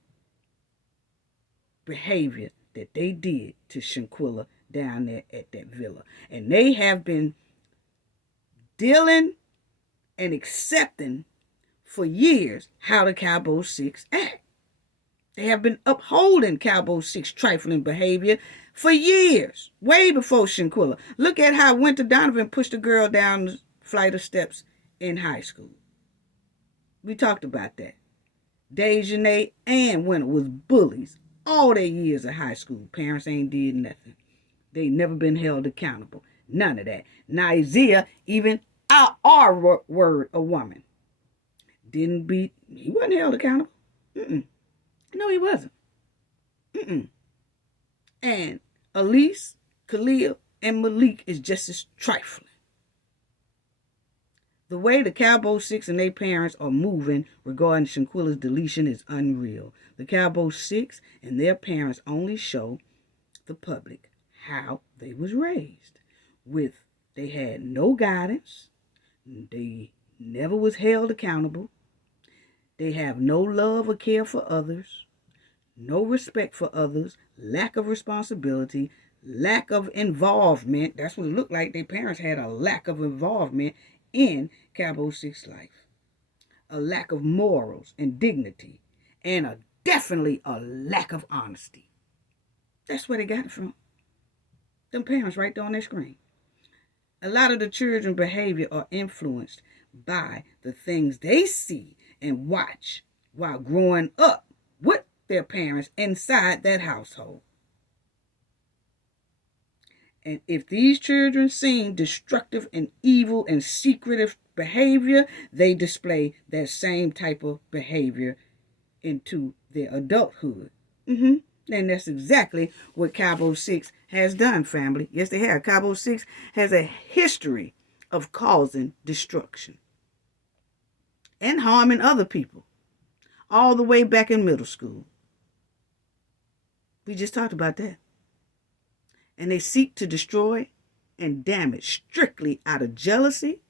behavior that they did to Shanquella down there at that villa. And they have been dealing and accepting for years how the Cowboy 6 act. They have been upholding Cowboy 6 trifling behavior for years, way before Shanquella. Look at how Winter Donovan pushed a girl down the flight of steps in high school. We talked about that. Dejanay and Winter was bullies all their years of high school. Parents ain't did nothing. They never been held accountable. None of that. Now Isaiah, even our word, a woman, he wasn't held accountable. No, he wasn't. And Elise, Khalil, and Malik is just as trifling. The way the Cowboy 6 and their parents are moving regarding Shanquella's deletion is unreal. The Cowboy 6 and their parents only show the public how they was raised. They had no guidance. They never was held accountable. They have no love or care for others, no respect for others, lack of responsibility, lack of involvement. That's what it looked like. Their parents had a lack of involvement in Cowboy 6 life. A lack of morals and dignity, and definitely a lack of honesty. That's where they got it from. Them parents right there on their screen. A lot of the children's behavior are influenced by the things they see and watch while growing up with their parents inside that household. And if these children seem destructive and evil and secretive behavior, they display that same type of behavior into their adulthood. And that's exactly what Cowboy 6 has done, family. Yes, they have. Cowboy 6 has a history of causing destruction and harming other people all the way back in middle school. We just talked about that. And they seek to destroy and damage strictly out of jealousy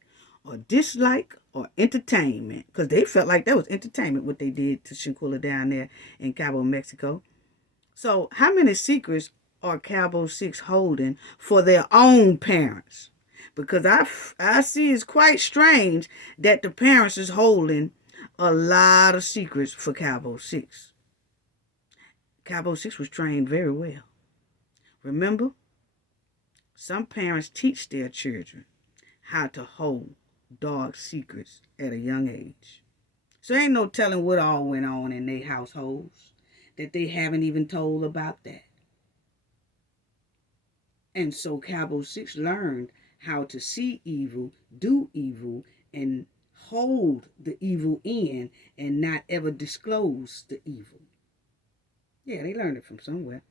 or dislike or entertainment, because they felt like that was entertainment what they did to Shanquella down there in Cabo, Mexico. So how many secrets are Cowboy 6 holding for their own parents? Because I see it's quite strange that the parents is holding a lot of secrets for Cowboy 6. Cowboy 6 was trained very well. Remember, some parents teach their children how to hold dark secrets at a young age. So ain't no telling what all went on in their households that they haven't even told about that. And so Cowboy 6 learned how to see evil, do evil, and hold the evil in and not ever disclose the evil. Yeah, they learned it from somewhere.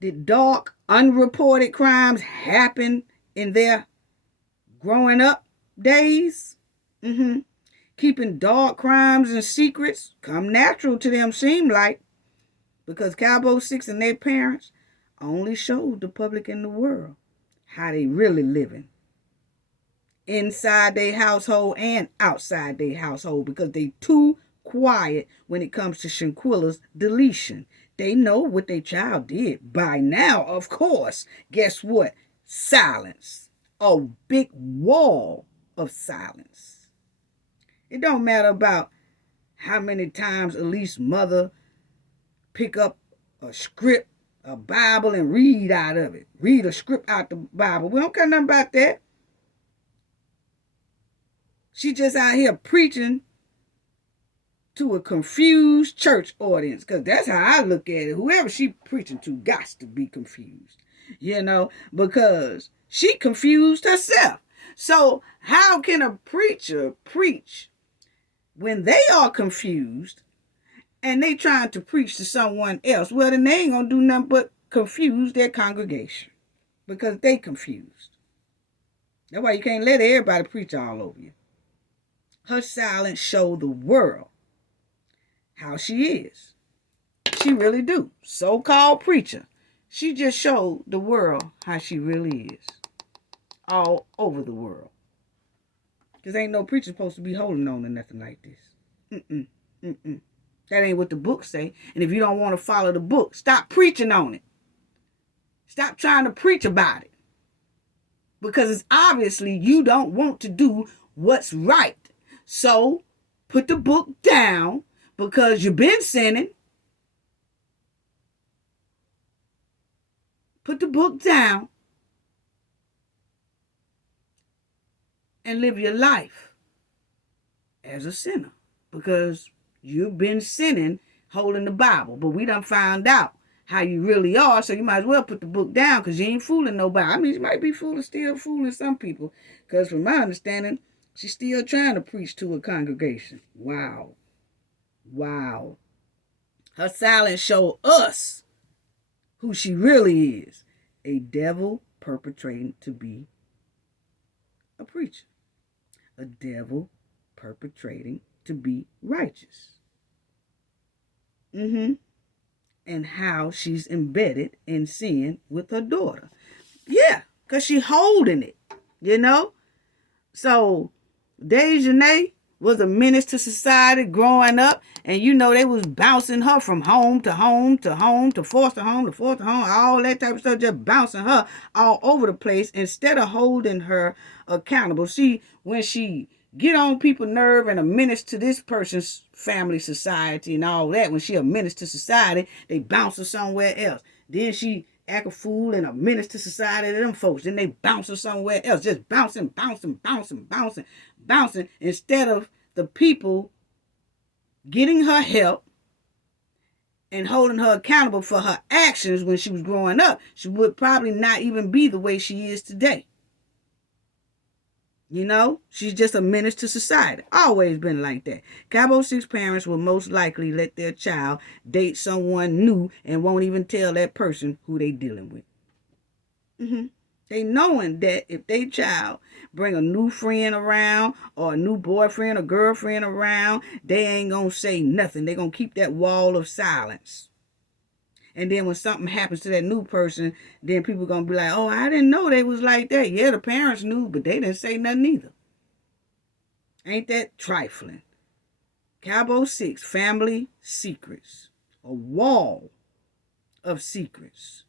Did dark, unreported crimes happen in their growing up days? Keeping dark crimes and secrets come natural to them, seem like, because Cowboy 6 and their parents only showed the public and the world how they really living inside their household and outside their household, because they too quiet when it comes to Shanquella's deletion. They know what their child did by now, of course. Guess what? Silence. A big wall of silence. It don't matter about how many times Elise's mother pick up a script, a Bible, and read out of it. Read a script out the Bible. We don't care nothing about that. She just out here preaching to a confused church audience, because that's how I look at it. Whoever she preaching to got to be confused, because she confused herself. So how can a preacher preach when they are confused and they trying to preach to someone else? Well, then they ain't gonna do nothing but confuse their congregation, because they confused. That's why you can't let everybody preach all over you. Her silence showed the world how she is. She really do. So-called preacher. She just showed the world how she really is. All over the world. Because ain't no preacher supposed to be holding on to nothing like this. That ain't what the book say. And if you don't want to follow the book, stop preaching on it. Stop trying to preach about it. Because it's obviously you don't want to do what's right. So, put the book down, because you've been sinning. Put the book down and live your life as a sinner, because you've been sinning holding the Bible. But we done found out how you really are, so you might as well put the book down, because you ain't fooling nobody. I mean, you might be still fooling some people, because from my understanding, she's still trying to preach to a congregation. Wow. Her silence showed us who she really is. A devil perpetrating to be a preacher. A devil perpetrating to be righteous. And how she's embedded in sin with her daughter. Yeah, because she holding it, So, Dejanay was a menace to society growing up, and they was bouncing her from home to home to home to foster home to foster home, all that type of stuff, just bouncing her all over the place instead of holding her accountable. See, when she get on people's nerve and a menace to this person's family, society, and all that, when she a menace to society, they bounce her somewhere else. Then she act a fool and a menace to society to them folks. Then they bounce her somewhere else, just bouncing, instead of the people getting her help and holding her accountable for her actions when she was growing up, she would probably not even be the way she is today. You know, she's just a menace to society. Always been like that. Cowboy 6 parents will most likely let their child date someone new and won't even tell that person who they dealing with. They knowing that if they child bring a new friend around or a new boyfriend or girlfriend around, they ain't gonna say nothing. They gonna keep that wall of silence. And then when something happens to that new person, then people gonna be like, oh, I didn't know they was like that. Yeah, the parents knew, but they didn't say nothing either. Ain't that trifling? Cowboy 6, family secrets. A wall of secrets,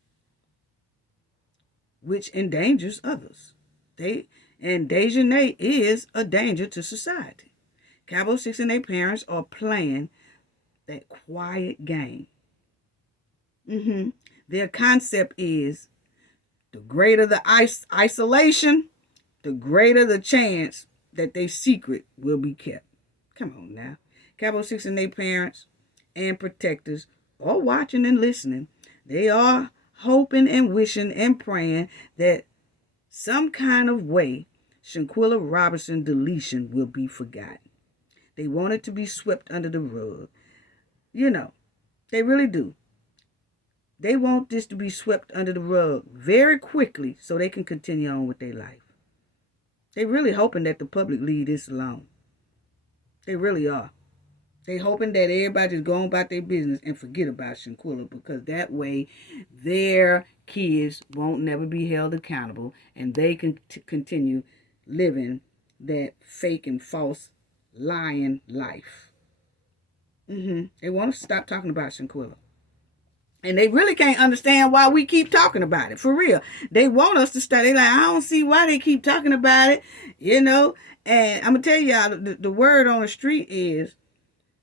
which endangers others. And Dejanay is a danger to society. Cowboy 6 and their parents are playing that quiet game. Their concept is the greater the isolation, the greater the chance that their secret will be kept. Come on now. Cowboy 6 and their parents and protectors are watching and listening. They are hoping and wishing and praying that some kind of way Shanquella Robinson deletion will be forgotten. They want it to be swept under the rug. You know, they really do. They want this to be swept under the rug very quickly so they can continue on with their life. They really hoping that the public leave this alone. They really are. They hoping that everybody's going about their business and forget about Shanquella, because that way their kids won't never be held accountable and they can continue living that fake and false lying life. They want to stop talking about Shanquella. And they really can't understand why we keep talking about it. For real. They want us to start. They like, I don't see why they keep talking about it. You know. And I'm going to tell y'all, the word on the street is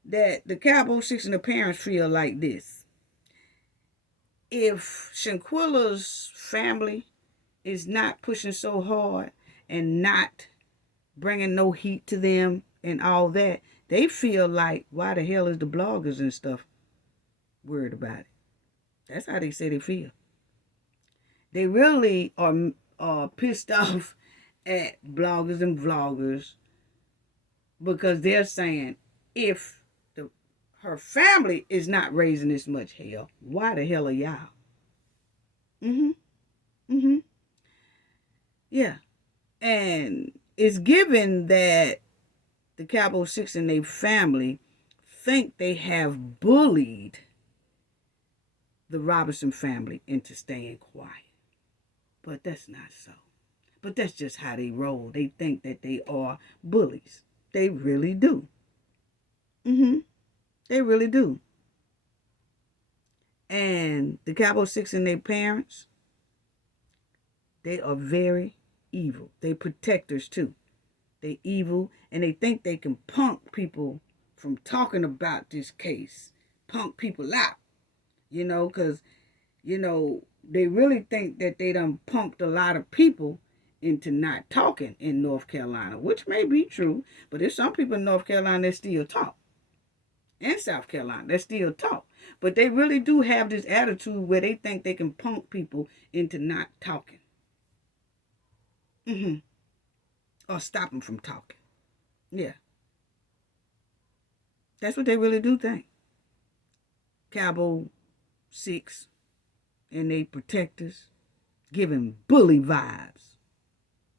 that the Cowboy 6 and the parents feel like this. If Shanquella's family is not pushing so hard and not bringing no heat to them and all that, they feel like, why the hell is the bloggers and stuff worried about it? That's how they say they feel. They really are pissed off at bloggers and vloggers because they're saying, if her family is not raising this much hell, why the hell are y'all? Yeah. And it's given that the Cowboy 6 and their family think they have bullied the Robinson family into staying quiet. But that's not so. But that's just how they roll. They think that they are bullies. They really do. They really do. And the Cowboy 6 and their parents, they are very evil. They protectors too. They evil, and they think they can punk people from talking about this case. Punk people out. You know, because, you know, they really think that they done punked a lot of people into not talking in North Carolina, which may be true, but there's some people in North Carolina that still talk. And South Carolina that still talk. But they really do have this attitude where they think they can punk people into not talking. Or stop them from talking. Yeah. That's what they really do think. Cowboy 6 and they protectors giving bully vibes.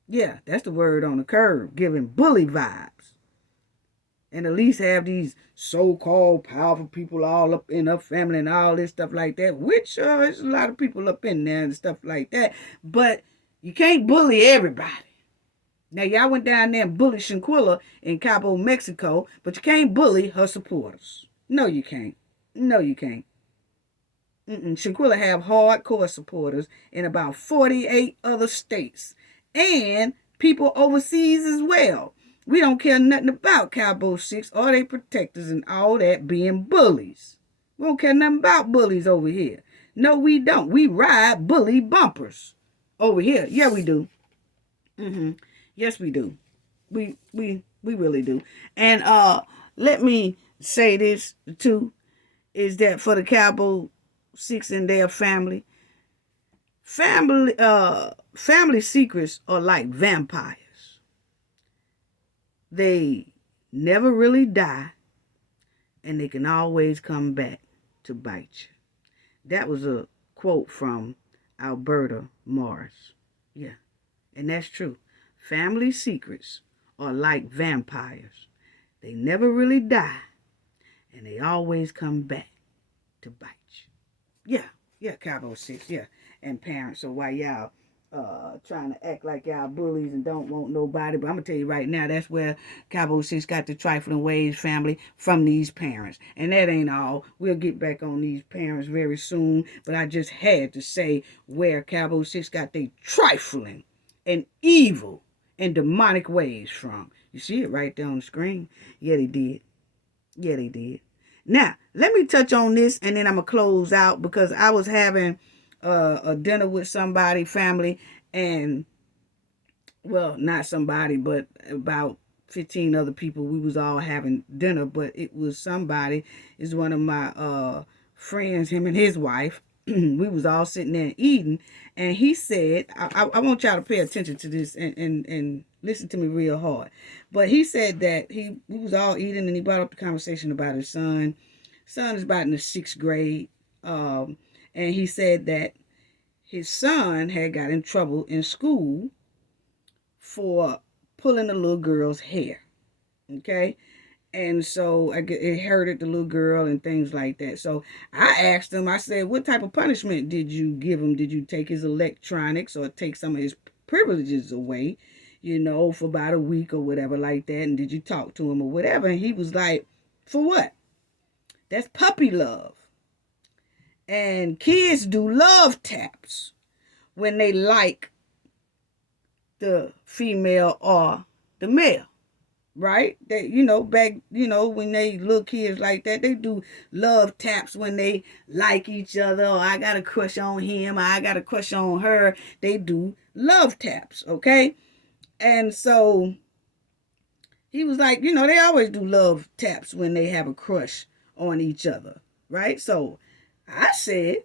Yeah, that's the word on the curve, giving bully vibes. And at least have these so-called powerful people all up in her family and all this stuff like that, which there's a lot of people up in there and stuff like that. But you can't bully everybody. Now, y'all went down there and bullied Shanquella in Cabo, Mexico, but you can't bully her supporters. No, you can't. No, you can't. Shanquella have hardcore supporters in about 48 other states and people overseas as well. We don't care nothing about Cowboy 6 or they protectors and all that being bullies. We don't care nothing about bullies over here. No, we don't. We ride bully bumpers over here. Yeah, we do. Yes, we do. We really do. And let me say this too. is that for the Cowboy 6 and their family, family secrets are like vampires. They never really die, and they can always come back to bite you. That was a quote from Alberta Morris. Yeah, and that's true. Family secrets are like vampires. They never really die, and they always come back to bite you. Yeah, Cowboy 6, yeah. And parents, so why y'all trying to act like y'all bullies and don't want nobody. But I'm going to tell you right now, that's where Cowboy 6 got the trifling ways family from these parents. And that ain't all. We'll get back on these parents very soon. But I just had to say where Cowboy 6 got their trifling and evil and demonic ways from. You see it right there on the screen? Yeah, they did. Yeah, they did. Now, let me touch on this and then I'm going to close out because I was having a dinner with somebody, family, and, well, not somebody, but about 15 other people. We was all having dinner, but it was somebody, is one of my friends, him and his wife. We was all sitting there eating, and he said, I want y'all to pay attention to this and listen to me real hard. But he said that we was all eating, and he brought up the conversation about his son. Son is about in the 6th grade. And he said that his son had got in trouble in school for pulling a little girl's hair. Okay? And so it hurted the little girl and things like that. So I asked him, I said, what type of punishment did you give him? Did you take his electronics or take some of his privileges away, for about a week or whatever like that? And did you talk to him or whatever? And he was like, for what? That's puppy love. And kids do love taps when they like the female or the male, right? They, back, when they little kids like that, they do love taps when they like each other, or I got a crush on him, or I got a crush on her. They do love taps, okay? And so he was like, they always do love taps when they have a crush on each other, right? So I said,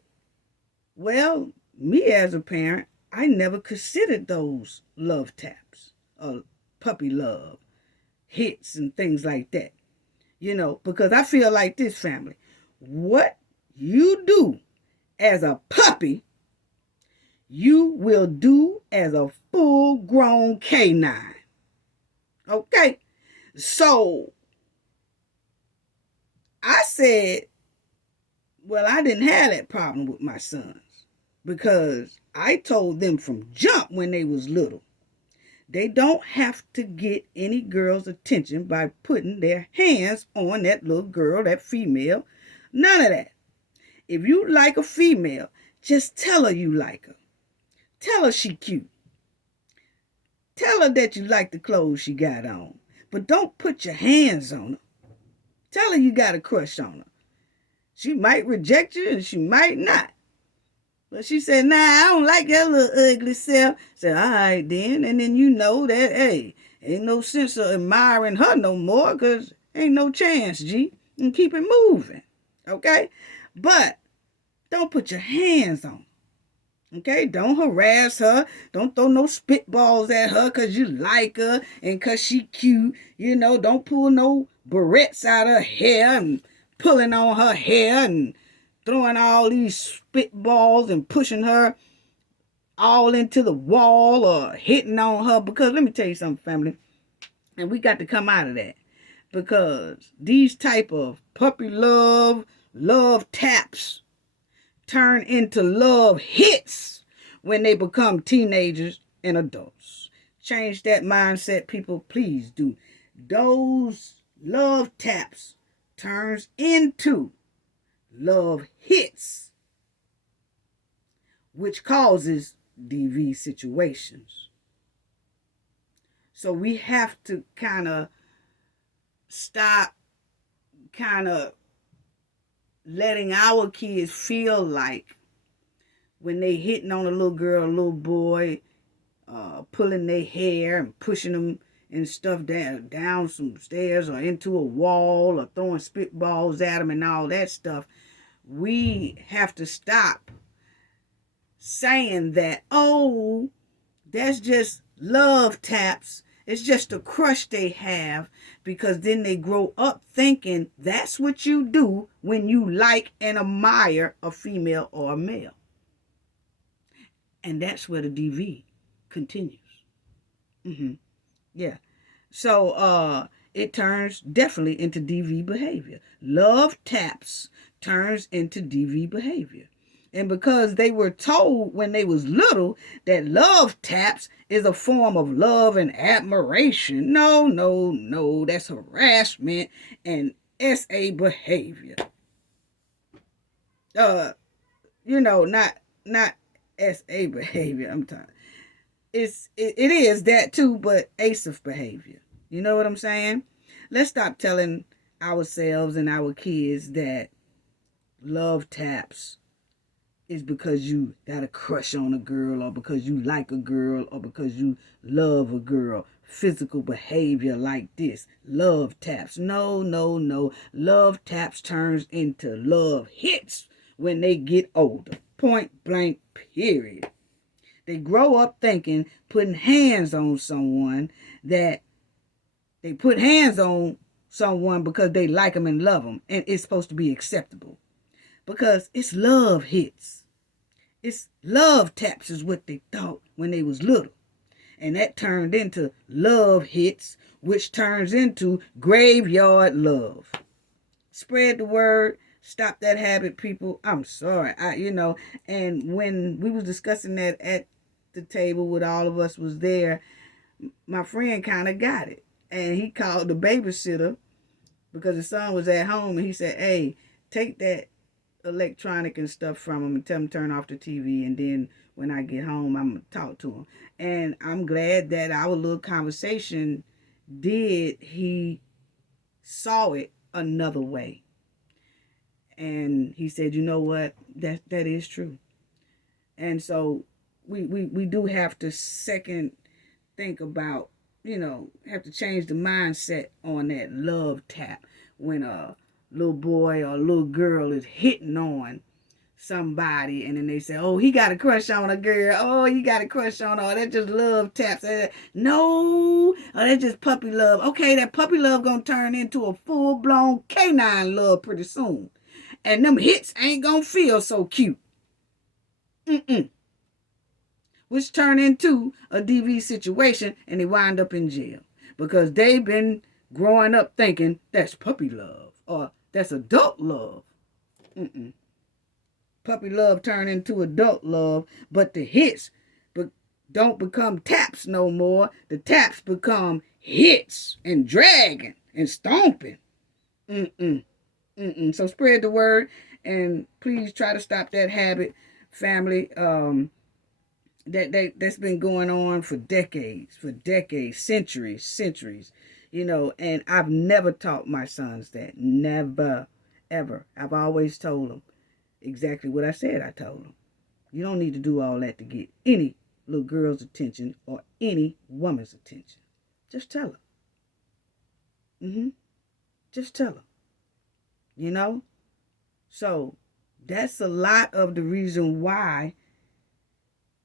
well, me as a parent, I never considered those love taps or puppy love hits and things like that, because I feel like this, family. What you do as a puppy, you will do as a full-grown canine. Okay? So I said, well, I didn't have that problem with my sons because I told them from jump when they was little, they don't have to get any girl's attention by putting their hands on that little girl, that female. None of that. If you like a female, just tell her you like her. Tell her she cute. Tell her that you like the clothes she got on. But don't put your hands on her. Tell her you got a crush on her. She might reject you and she might not. But she said, nah, I don't like your little ugly self. I said, all right then. And then you know that, hey, ain't no sense of admiring her no more because ain't no chance, G. And keep it moving. Okay? But don't put your hands on her. Okay? Don't harass her. Don't throw no spitballs at her because you like her and because she cute. Don't pull no barrettes out of her hair and pulling on her hair and throwing all these spitballs and pushing her all into the wall or hitting on her. Because let me tell you something, family. And we got to come out of that. Because these type of puppy love taps turn into love hits when they become teenagers and adults. Change that mindset, people. Please do. Those love taps turns into love hits, which causes DV situations. So we have to kind of stop letting our kids feel like when they hitting on a little girl, a little boy, pulling their hair and pushing them and stuff down some stairs or into a wall or throwing spitballs at them and all that stuff. We have to stop saying that, oh, that's just love taps. It's just a crush they have, because then they grow up thinking that's what you do when you like and admire a female or a male. And that's where the DV continues. Yeah. So it turns definitely into DV behavior. Love taps turns into DV behavior. And because they were told when they was little that love taps is a form of love and admiration. No, that's harassment and SA behavior. Not SA behavior. I'm talking. It is that too, but ASIF behavior. You know what I'm saying? Let's stop telling ourselves and our kids that love taps is because you got a crush on a girl, or because you like a girl, or because you love a girl. Physical behavior like this. Love taps. No. Love taps turns into love hits when they get older. Point blank, period. They grow up thinking putting hands on someone, that they put hands on someone because they like them and love them, and it's supposed to be acceptable. Because it's love hits. It's love taps is what they thought when they was little. And that turned into love hits, which turns into graveyard love. Spread the word. Stop that habit, people. I'm sorry. And when we was discussing that at the table with all of us was there, my friend kind of got it. And he called the babysitter because his son was at home, and he said, hey, take that electronic and stuff from him and tell him to turn off the TV, and then when I get home, I'm going to talk to him. And I'm glad that our little conversation he saw it another way. And he said, you know what, that is true. And so we do have to second think about, have to change the mindset on that love tap when a little boy or a little girl is hitting on somebody, and then they say, oh, he got a crush on a girl. Oh, he got a crush on her. That just love taps. No, that's just puppy love. Okay, that puppy love gonna turn into a full-blown canine love pretty soon. And them hits ain't gonna feel so cute. Which turn into a DV situation, and they wind up in jail. Because they've been growing up thinking that's puppy love, or that's adult love. Puppy love turn into adult love, but the hits don't become taps no more. The taps become hits and dragging and stomping. So spread the word, and please try to stop that habit, family. That's been going on for decades, centuries. And I've never taught my sons that. Never, ever. I've always told them exactly what I said I told them. You don't need to do all that to get any little girl's attention or any woman's attention. Just tell her. Just tell her. So that's a lot of the reason why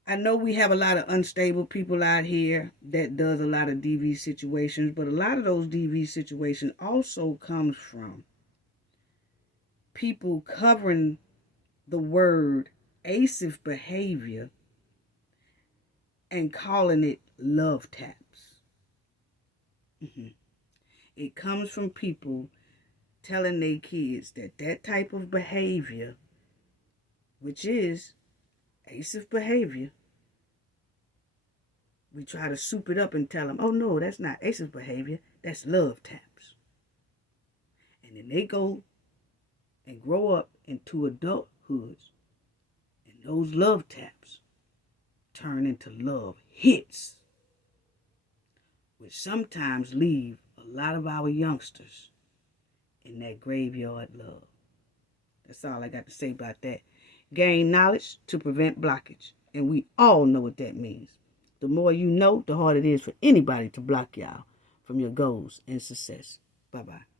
I know we have a lot of unstable people out here that does a lot of DV situations, but a lot of those DV situations also comes from people covering the word ASIF behavior and calling it love taps. It comes from people telling their kids that type of behavior, which is ASIF behavior, we try to soup it up and tell them, oh no, that's not ASIF behavior, that's love taps. And then they go and grow up into adulthoods, and those love taps turn into love hits, which sometimes leave a lot of our youngsters in that graveyard love. That's all I got to say about that. Gain knowledge to prevent blockage. And we all know what that means. The more you know, the harder it is for anybody to block y'all. from your goals and success. Bye-bye.